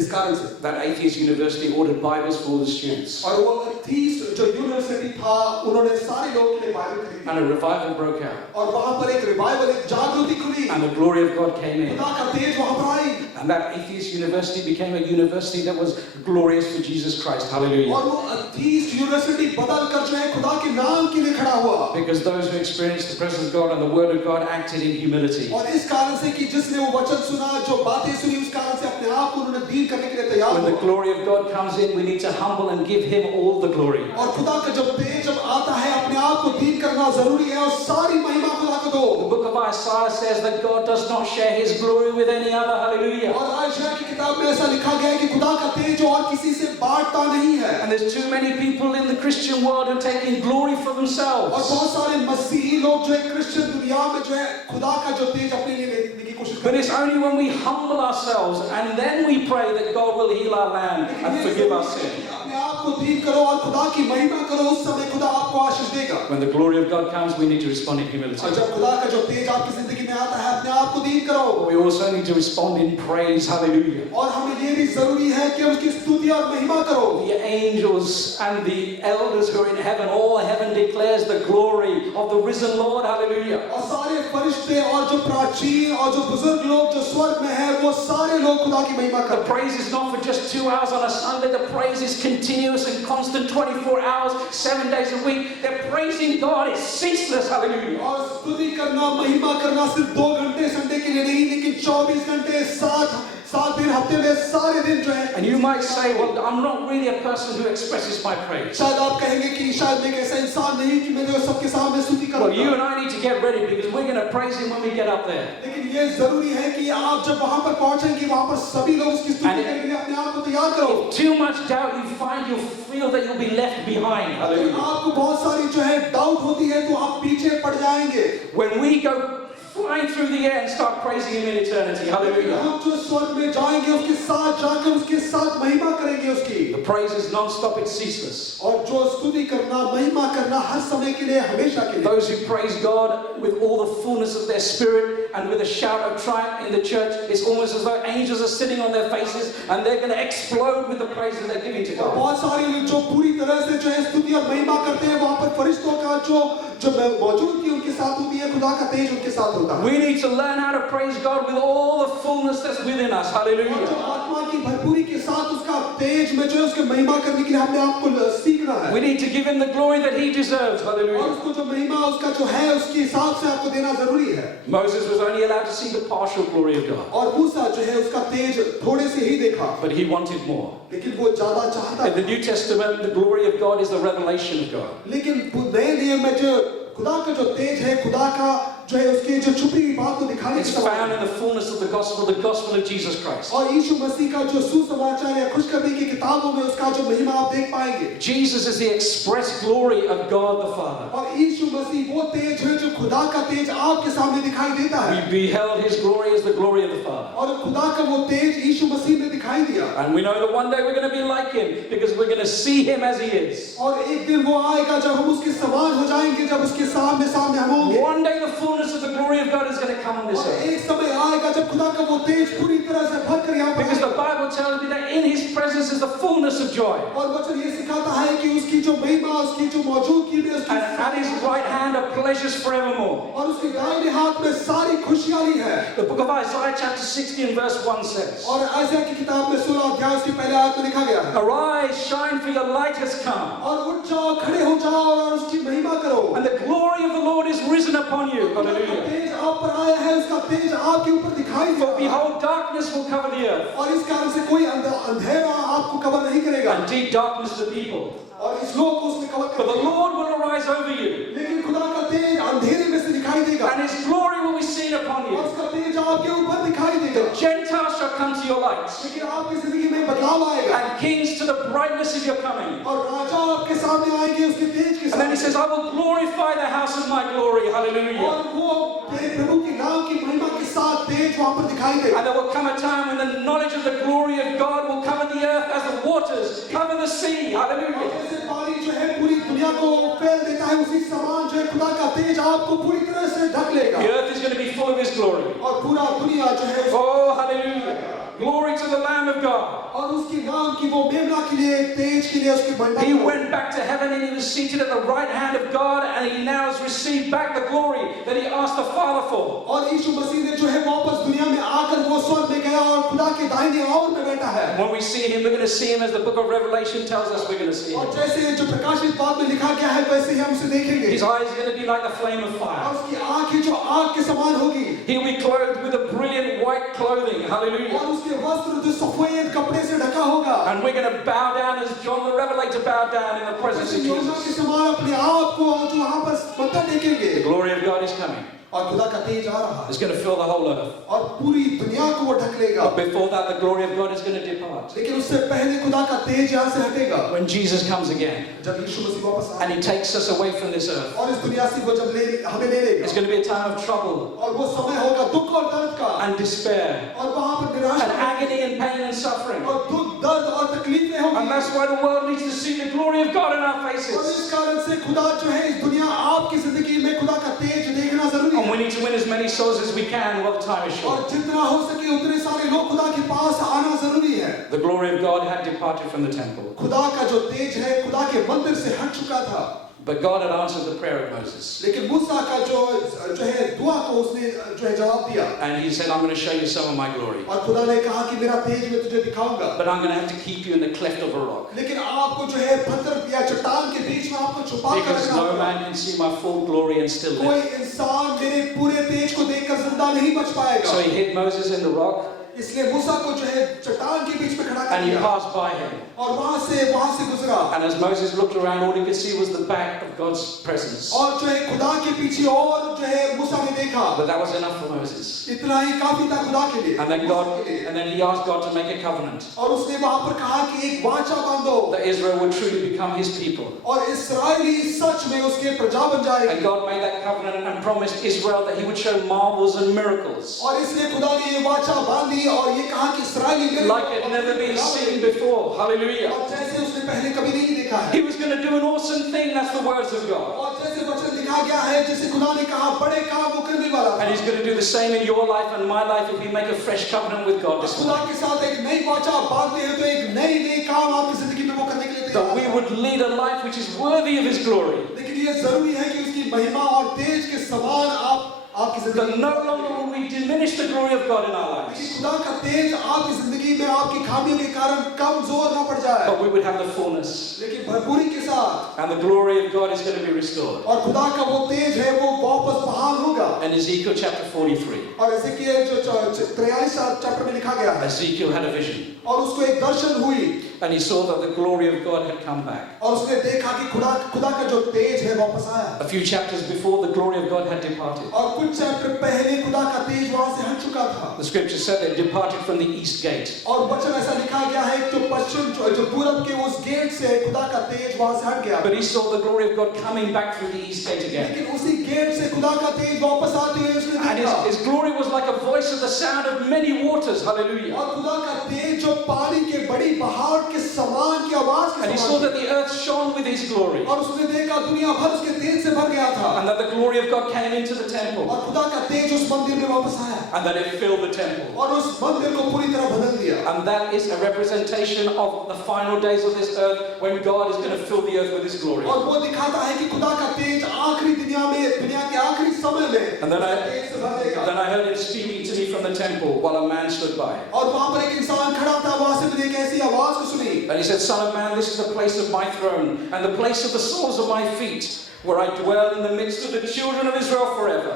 इस कारण से that atheist university ordered Bibles for all the students. और वो एथीस्ट जो यूनिवर्सिटी था, उन्होंने सारे लोगों के लिए बाइबल खरीदी. And a revival broke out. और वहां पर एक रिवाइवल, एक जागृति खुली. And the glory of God came in. खुदा का तेज वहां पर आई. And that atheist university became a university that was glorious for Jesus Christ. Hallelujah. और वो एथीस्ट यूनिवर्सिटी बदल कर जो है खुदा के नाम के लिए खड़ा हुआ. Because those who experienced the presence of God and the word of God acted in humility. और इस कारण से कि जिसने वो वचन सुना, जो बातें सुनी, उस कारण से अपने आप को उन्होंने दीन करने के लिए तैयार When हुआ. the glory of God comes in, we need to humble and give Him all the glory. और खुदा का जब तेज जब आता है, अपने आप को दीन करना जरूरी है और सारी महिमा खुदा को दो. The book of Isaiah says that God does not share His glory with any other. Hallelujah. और आयशा की किताब में ऐसा लिखा गया है कि खुदा का तेज और किसी से बांटता नहीं है. And there's too many people in the Christian world who are taking glory for और themselves. बहुत सारे मसीही लोग जो है क्रिश्चियन दुनिया में जो है खुदा का जो तेज अपने लिए लेने की कोशिश But करते it's only when we humble ourselves and then we pray that God will heal our land and forgive our sin. अपने आप को दीन करो और खुदा की महिमा करो, उस समय खुदा आपको आशीष देगा. When the glory of God comes, we need to respond in humility. और जब खुदा का जो तेज आपकी जिंदगी में आता है, अपने आप को दीन करो. But we also need to respond in praise. Hallelujah. और हमें ये भी जरूरी है कि उसकी स्तुति और महिमा करो. The angels and the elders who are in heaven, all heaven declares the glory of the risen Lord. Hallelujah. और सारे फरिश्ते और जो प्राचीन और जो बुजुर्ग लोग जो स्वर्ग में हैं, वो सारे लोग खुदा की महिमा The करते हैं. praise is not for just 2 hours on a Sunday. The praise is continuous and constant, 24 hours, 7 days a week. They're praising God. It's ceaseless. Hallelujah. और स्तुति करना, महिमा करना सिर्फ 2 घंटे संडे के लिए नहीं, लेकिन 24 घंटे 7 दिन हफ्ते में सारे दिन जो है. And you might say, well, I'm not really a person who expresses my praise. शायद आप कहेंगे कि शायद मैं एक ऐसा इंसान नहीं कि मैं जो सबके सामने स्तुति Well, you करूंगा. and I need to get ready because we're going to praise Him when we get up there. लेकिन ये जरूरी है कि आप जब वहां पर पहुंचेंगे, वहां पर सभी लोग उसकी स्तुति And- करने के लिए अपने आप को तैयार करो. If too much doubt you find, you'll feel that you'll be left behind. अगर Hallelujah. आपको बहुत सारी जो है डाउट होती है, तो आप पीछे पड़ जाएंगे. When we go flying through the air and start praising Him in eternity. Hallelujah. हम जो स्वर्ग में जाएंगे, उसके साथ जाकर उसके साथ महिमा करेंगे उसकी. The praise is non-stop, it's ceaseless. और जो स्तुति करना, महिमा करना हर समय के लिए, हमेशा के लिए. Those who praise God with all the fullness of their spirit and with a shout of triumph in the church, it's almost as though angels are sitting on their faces and they're going to explode with the praise that they're giving to God. बहुत सारे लोग जो पूरी तरह से जो है स्तुति और महिमा करते हैं, वहां पर फरिश्तों का जो मौजूदगी उनके साथ होती है, खुदा का तेज उनके साथ होता है. We need to learn how to praise God with all the fullness that's within us. और जो Hallelujah. आत्मा की भरपूरी के साथ उसका तेज में जो है उसके महिमा करने के लिए हमने आपको सीखना है. We need to give Him the glory that He deserves. और Hallelujah. उसको जो महिमा उसका जो है उसके हिसाब से आपको देना जरूरी है. Moses was only allowed to see the partial glory of God, और मूसा जो है उसका तेज थोड़े से ही देखा, but he wanted more. लेकिन वो ज्यादा चाहता In the New Testament, the glory of God is the revelation of God. लेकिन नए नियम में जो खुदा का जो तेज है, खुदा का जो है उसकी जो छुपी हुई बात को दिखाने It's की सवाल found in the fullness of the gospel of Jesus Christ. और यीशु मसीह का जो सुसमाचार या खुशखबरी की किताबों में उसका जो महिमा आप देख पाएंगे. Jesus is the express glory of God the Father. और यीशु मसीह वो तेज है जो खुदा का तेज आपके सामने दिखाई देता है. We beheld His glory as the glory of the Father. और खुदा का वो तेज यीशु मसीह ने दिखाई दिया. And we know that one day we're going to be like Him because we're going to see Him as He is. और एक दिन वो आएगा जब हम उसके समान हो जाएंगे, जब उसके सामने सामने हम होंगे. One day the fullness of the glory of God is going to come on this और earth. एक समय आएगा जब खुदा का वो तेज पूरी तरह से भरकर यहाँ पर Because the आएगा. Bible tells me that in His presence is the fullness of joy. और वचन ये सिखाता है कि उसकी जो महिमा, उसकी जो मौजूदगी में उसकी And at His right hand are pleasures forevermore. और उसके दाहिने हाथ में सारी खुशहाली है. The book of Isaiah chapter 60 and verse 1 says, और आयशा की किताब में 16 अध्याय उसके पहले आयत में लिखा गया है. Arise, shine, for your light has come, और उठ जाओ, खड़े हो जाओ और उसकी महिमा करो. and the glory of the Lord is risen upon you. उसका Hallelujah. तेज आप पर आया है, उसका तेज आप आपके ऊपर दिखाई दे For रहा है behold, darkness will cover the earth, और इस कारण से कोई अंधेरा आपको कवर नहीं करेगा and deep darkness the people. और इस लोग को उसमें कवर But the करेगा Lord will arise over you, लेकिन खुदा का तेज अंधेरे में से दिखाई देगा and his glory will be seen upon और you. उसका तेज आपके ऊपर दिखाई देगा The Gentiles shall come to your light, लेकिन आपकी जिंदगी में बदलाव आएगा and kings to the brightness of your coming. और राजा आपके सामने आएंगे उसके तेज के And then he साथ says, I will glorify the house of my glory. Hallelujah. और वो तेरे प्रभु के नाम की महिमा के साथ तेज वहां पर दिखाई देगा And there will come a time when the knowledge of the glory of God will cover the earth as the waters cover the sea. Hallelujah. जैसे पानी जो है पूरी दुनिया को फैल देता है उसी समान जो है खुदा का तेज आपको पूरी तरह से ढक लेगा The earth is going to be full of his glory. और पूरा दुनिया जो है Oh, hallelujah. Glory to the Lamb of God. और उसके नाम की वो मेमना के लिए तेज के लिए उसकी महिमा He went back to heaven and he was seated at the right hand of God, and he now has received back the glory that he asked the Father for. और यीशु मसीह ने जो है वापस दुनिया में आकर वो स्वर्ग में गया और खुदा के दाहिने ओर में बैठा है When we see him, we're going to see him as the book of Revelation tells us we're going to see और him. जैसे जो प्रकाशित बाद में लिखा गया है वैसे ही हम उसे देखेंगे His eyes are going to be like the flame of और fire. उसकी आंखें जो आग के समान होगी He'll be clothed with a brilliant white clothing. Hallelujah. और उसके वस्त्र जो सफेद कपड़े से ढका होगा And we're going to bow down as John the Revelator bowed down in the presence of योना के Jesus. समान अपने आप को जो वहां पर मत्था टेकेंगे The glory of God is coming. और खुदा का तेज आ रहा है It's going to fill the whole earth. और पूरी दुनिया को वो ढक लेगा But before that, the glory of God is going to depart. लेकिन उससे पहले खुदा का तेज यहाँ से हटेगा When Jesus comes again जब यीशु मसीह वापस and आए he takes us away from this earth, और इस दुनिया से वो जब हमें ले it's लेगा going to be a time of trouble और वो समय होगा दुख और दर्द का and despair और वहां पर निराशा and agony and pain and suffering. और दुख दर्द और तकलीफें And होंगी that's why the world needs to see the glory of God in our और faces. इस कारण से खुदा जो है इस दुनिया आपकी जिंदगी में खुदा का तेज देखना जरूरी And है we need to win as many souls as we can while the time is और short. जितना हो सके उतने सारे लोग खुदा के पास आना जरूरी है The glory of God had departed from the temple. खुदा का जो तेज है खुदा के मंदिर से हट चुका था But God had answered the prayer of Moses. लेकिन मूसा का जो है दुआ को उसने जो है जवाब दिया And he said, I'm going to show you some of my glory. और खुदा ने कहा कि मेरा तेज मैं तुझे दिखाऊंगा But I'm going to have to keep you in the cleft of a rock. लेकिन आपको जो है पत्थर या चट्टान के बीच में आपको छुपा कर Because रखना no होगा man can see my full glory and still कोई live. इंसान मेरे पूरे तेज को देखकर जिंदा नहीं बच पाएगा So he hid Moses in the rock इसलिए मूसा को जो है चट्टान के बीच में खड़ा कर and he दिया passed by him. और वहां से गुजरा And as Moses looked around, all he could see was the back of God's presence. और जो है खुदा के पीछे और जो है मूसा ने देखा But that was enough for Moses. इतना ही काफी था खुदा के लिए And then he asked God to make a covenant और उसने वहां पर कहा कि एक वाचा बांधो that Israel would truly become his people. और इस्राएली सच में उसके प्रजा बन जाएंगे And God made that covenant and promised Israel that he would show marvels and miracles और इसलिए खुदा ने ये वाचा बांधी और ये कहा कि इस्राएली like it had never been seen before. Hallelujah. और जैसे उसने पहले कभी नहीं देखा है He was going to do an awesome thing. That's the words of God. और जैसे वचन लिखा गया है जैसे खुदा ने कहा बड़े काम वो करने वाला था And he's going to do the same in your life and my life if we make a fresh covenant with God this खुदा morning. के साथ एक नई वाचा बांधते हैं तो एक नई काम आपकी जिंदगी में वो करने के लिए That तैयार we है would lead a life which is worthy of his glory. लेकिन ये जरूरी है कि उसकी महिमा और तेज के समान आपकी That जिंदगी no longer will we diminish the glory of God in our lives, कि खुदा का तेज आपकी जिंदगी में आपकी खामियों के कारण कमजोर ना पड़ जाए but we would have the fullness. लेकिन भरपूरी के साथ And the glory of God is going to be restored. और खुदा का वो तेज है वो वापस बहाल होगा And Ezekiel chapter 43. और ऐसे कि जो 43 चैप्टर में लिखा गया है Ezekiel had a vision. और उसको एक दर्शन हुई And he saw that the glory of God had come back. और उसने देखा कि खुदा का जो तेज है वापस आया A few chapters before, the glory of God had departed. और कुछ चैप्टर पहले खुदा का तेज वहां से हट चुका था The scripture said it departed from the east gate. और वचन ऐसा लिखा गया है कि पश्चिम जो पूरब के उस गेट से खुदा का तेज वहां से हट गया But he saw the glory of God coming back through the east gate again. लेकिन उसी गेट से खुदा का तेज वापस आते हुए उसने And देखा his glory was like a voice of the sound of many waters. Hallelujah. और खुदा का तेज जो पानी के बड़ी बहाव के समान की आवाज के And he saw that the earth shone with his glory. और उसने देखा दुनिया भर उसके तेज से भर गया था And that the glory of God came into the temple. और खुदा का तेज उस मंदिर में वापस आया And that it filled the temple. और उस मंदिर को पूरी तरह बदल दिया And that is a representation of the final days of this earth when God is going to fill the earth with his glory. और वो दिखाता है कि खुदा का तेज आखिरी दुनिया के आखिरी समय में And then तेज से भर देगा I heard him speaking to me from the temple while a man stood by. और वहां पर एक इंसान खड़ा था वहां से मैंने एक ऐसी आवाज को सुनी And he said, Son of man, this is the place of my throne and the place of the soles of my feet, where I dwell in the midst of the children of Israel forever.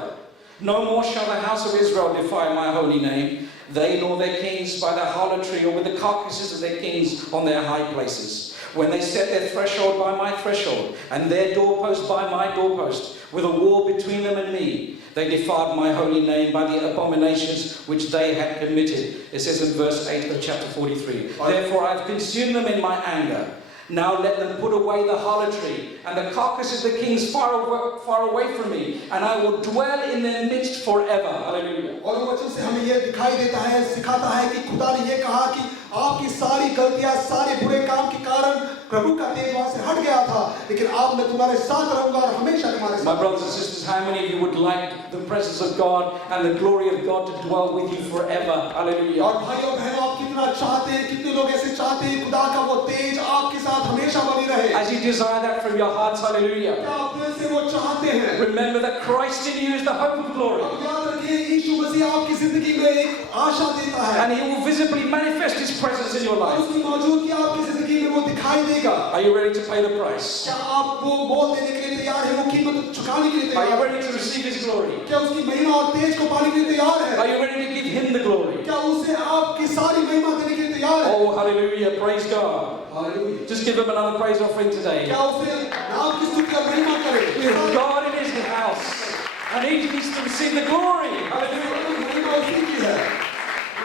No more shall the house of Israel defy my holy name, they nor their kings by their harlotry or with the carcasses of their kings on their high places. When they set their threshold by my threshold, and their doorpost by my doorpost, with a wall between them and me, they defiled my holy name by the abominations which they had committed. It says in verse 8 of chapter 43. Therefore I have consumed them in my anger. Now let them put away the harlotry and the carcasses of the kings far away from me, and I will dwell in their midst forever. Hallelujah. और वचन से हमें यह दिखाई देता है, सिखाता है कि खुदा ने यह कहा कि आपकी सारी गलतियां, सारे बुरे काम के कारण प्रभु का तेज वहां से हट गया था, लेकिन अब मैं तुम्हारे साथ रहूंगा और हमेशा तुम्हारे साथ. My brothers and sisters, how many of you would like the presence of God and the glory of God to dwell with you forever? Hallelujah. और भाइयों बहनों, आप कितना चाहते हैं, कितने लोग ऐसे चाहते हैं खुदा का वो तेज आपके साथ हमेशा बनी रहे? As you desire that from your hearts, hallelujah. क्या आप दिल से वो चाहते हैं? Remember that Christ in you is the hope of glory. अब याद रखिए, यीशु मसीह आपकी जिंदगी में एक आशा देता है. And He will visibly manifest His presence in your और life. उसकी मौजूदगी आपकी जिंदगी में वो दिखाई देगा. Are you ready to pay the price? क्या आप वो मोल देने के लिए तैयार हैं, वो कीमत चुकाने के लिए Are तैयार you हैं? ready to receive His glory? क्या उसकी महिमा और तेज को पाने के लिए तैयार हैं? Are you ready to give Him the glory? क्या उसे आपकी सारी महिमा देने के लिए तैयार हैं? Oh, hallelujah. Praise God. Hallelujah. Just give Him another praise offering today. क्या उसे नाम की स्तुति और महिमा करें? With God in His house. And He needs to receive the glory. Hallelujah. महिमा उसी की है.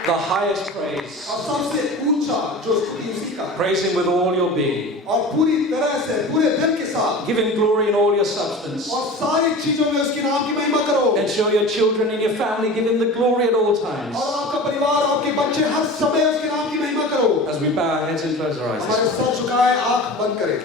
The highest praise. और सबसे ऊंचा जो स्तुति उसी का है. Praise Him with all your being. और पूरी तरह से पूरे दिल के साथ Give Him glory in all your substance. और सारी चीजों में उसके नाम की महिमा करो. Ensure your children and your family give Him the glory at all times. और आपका परिवार, आपके बच्चे हर समय उसके नाम की महिमा करो. As we bow our heads and close our eyes, हमारे सर झुकाए, आंख बंद करें.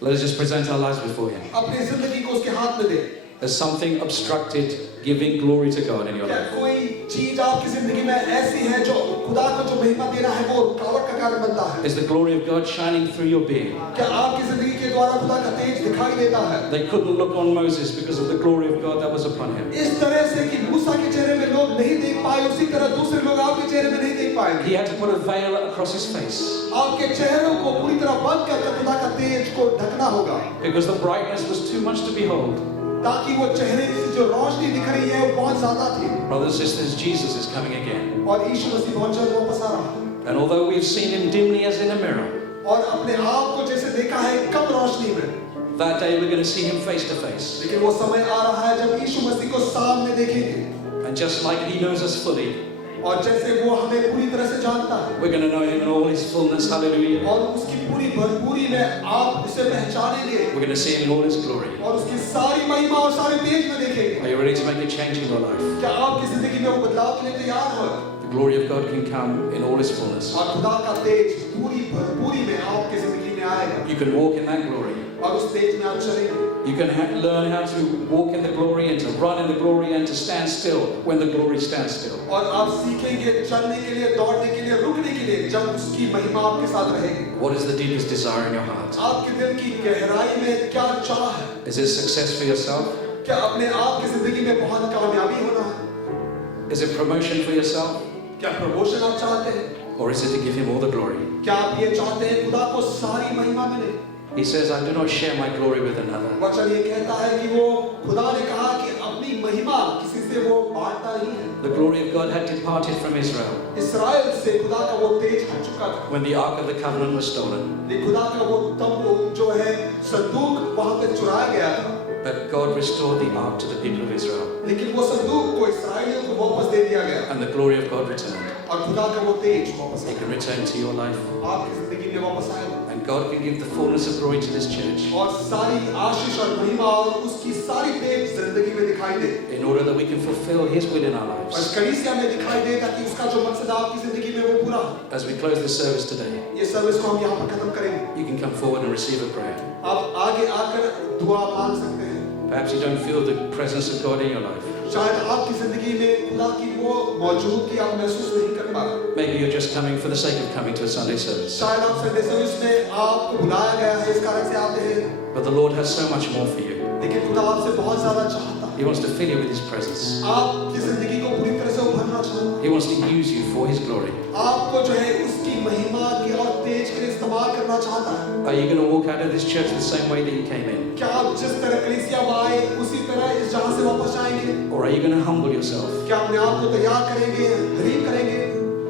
let us just present our lives before Him. अपनी जिंदगी को उसके हाथ में दें. Has something obstructed giving glory to God in your क्या life? कोई चीज आपकी जिंदगी में ऐसी है जो खुदा को जो महिमा देना है वो रुकावट का कारण बनता है? Is the glory of God shining through your being? क्या आपकी जिंदगी के द्वारा खुदा का तेज दिखाई देता है? They couldn't look on Moses because of the glory of God that was upon him. इस तरह से कि मूसा के चेहरे में लोग नहीं देख पाए, उसी तरह दूसरे लोग आपके चेहरे में नहीं देख पाएंगे. He had to put a veil across his face आपके चेहरों को पूरी तरह बंद करके खुदा का तेज को ढकना होगा, because the brightness was too much to behold. ताकि वो चेहरे से जो रोशनी दिख रही है वो बहुत ज्यादा थी. Brothers and sisters, Jesus is coming again. और यीशु मसीह बहुत जल्द वापस आ रहा है. And although we've seen him dimly as in a mirror, और अपने आप को जैसे देखा है कम रोशनी में, that day we're going to see him face to face. लेकिन वो समय आ रहा है जब यीशु मसीह को सामने देखेंगे. And just like he knows us fully, और जैसे वो हमें पूरी तरह से जानता है, we're going to know him in all his fullness. Hallelujah. और उसकी पूरी भरपूरी में आप उसे पहचानेंगे, We're going to see him in all his glory. और उसकी सारी महिमा और सारे तेज में देखेंगे. Are you ready to make a change in your life? क्या आपकी जिंदगी में वो बदलाव के लिए तैयार हो? The glory of God can come in all his fullness. और खुदा का तेज पूरी भरपूरी में आपकी जिंदगी में आएगा. You can walk in that glory. और उस तेज में आप चलेंगे. You can learn how to walk in the glory and to run in the glory and to stand still when the glory stands still. और आप सीखेंगे चलने के लिए, दौड़ने के लिए, रुकने के लिए जब उसकी महिमा आपके साथ रहेगी. What is the deepest desire in your heart? आपके दिल की गहराई में क्या चाह है? Is it success for yourself? क्या अपने आप की जिंदगी में बहुत कामयाबी होना है? Is it promotion for yourself? क्या प्रमोशन आप चाहते हैं? Or is it to give him all the glory? क्या आप ये चाहते हैं खुदा को सारी महिमा मिले? He says, I do not share my glory with another. वचन ये कहता है कि वो खुदा ने कहा कि अपनी महिमा किसी से वो बांटता नहीं है. The glory of God had departed from Israel इस्राएल से खुदा का वो तेज हट चुका था. when the Ark of the Covenant was stolen. ये खुदा का वो तंबू जो है संदूक वहां पे चुराया गया था. But God restored the Ark to the people of Israel. लेकिन वो संदूक को इस्राएलियों को वापस दे दिया गया. And the glory of God returned. और खुदा का वो तेज वापस He can return to your life. आपकी जिंदगी में वापस आएगा. And God can give the fullness of glory to this church और सारी आशीष और महिमा और उसकी सारी तेज जिंदगी में दिखाई दे. in order that we can fulfill His will in our और lives. कलीसिया में दिखाई दे ताकि उसका जो मकसद आपकी जिंदगी में वो पूरा हो. As we close this service today, ये सर्विस को हम यहाँ पर खत्म करेंगे. you can come forward and receive a prayer. आप आगे आकर दुआ मांग सकते हैं. Perhaps you don't feel the presence of God in your life. शायद आपकी जिंदगी में खुदा की वो मौजूदगी आप महसूस नहीं कर पा रहे. Maybe you're just coming for the sake of coming to a Sunday service. शायद आप संडे सर्विस में आपको बुलाया गया है इस कारण से आते हैं. But the Lord has so much more for you. लेकिन खुदा आपसे बहुत ज्यादा चाहता है. He wants to fill you with His presence. आपकी जिंदगी को पूरी तरह से से वो भरना चाहता है। He wants to use you for His glory. आपको जो है उसकी महिमा के और तेज के लिए इस्तेमाल करना चाहता है। Are you going to walk out of this church the same way that you came in? क्या आप जिस तरह कलीसिया में आए उसी तरह इस जहां से वापस जाएंगे? Or are you going to humble yourself क्या अपने आप को तैयार करेंगे, हरीफ करेंगे?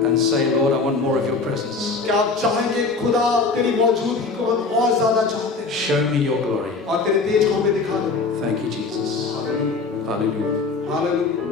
and say, Lord, I want more of your presence. क्या आप चाहेंगे खुदा तेरी मौजूदगी को हम और ज्यादा चाहते हैं? Show me your glory. और तेरे तेज को हमें दिखा दो। Thank you, Jesus. Hallelujah. Hallelujah.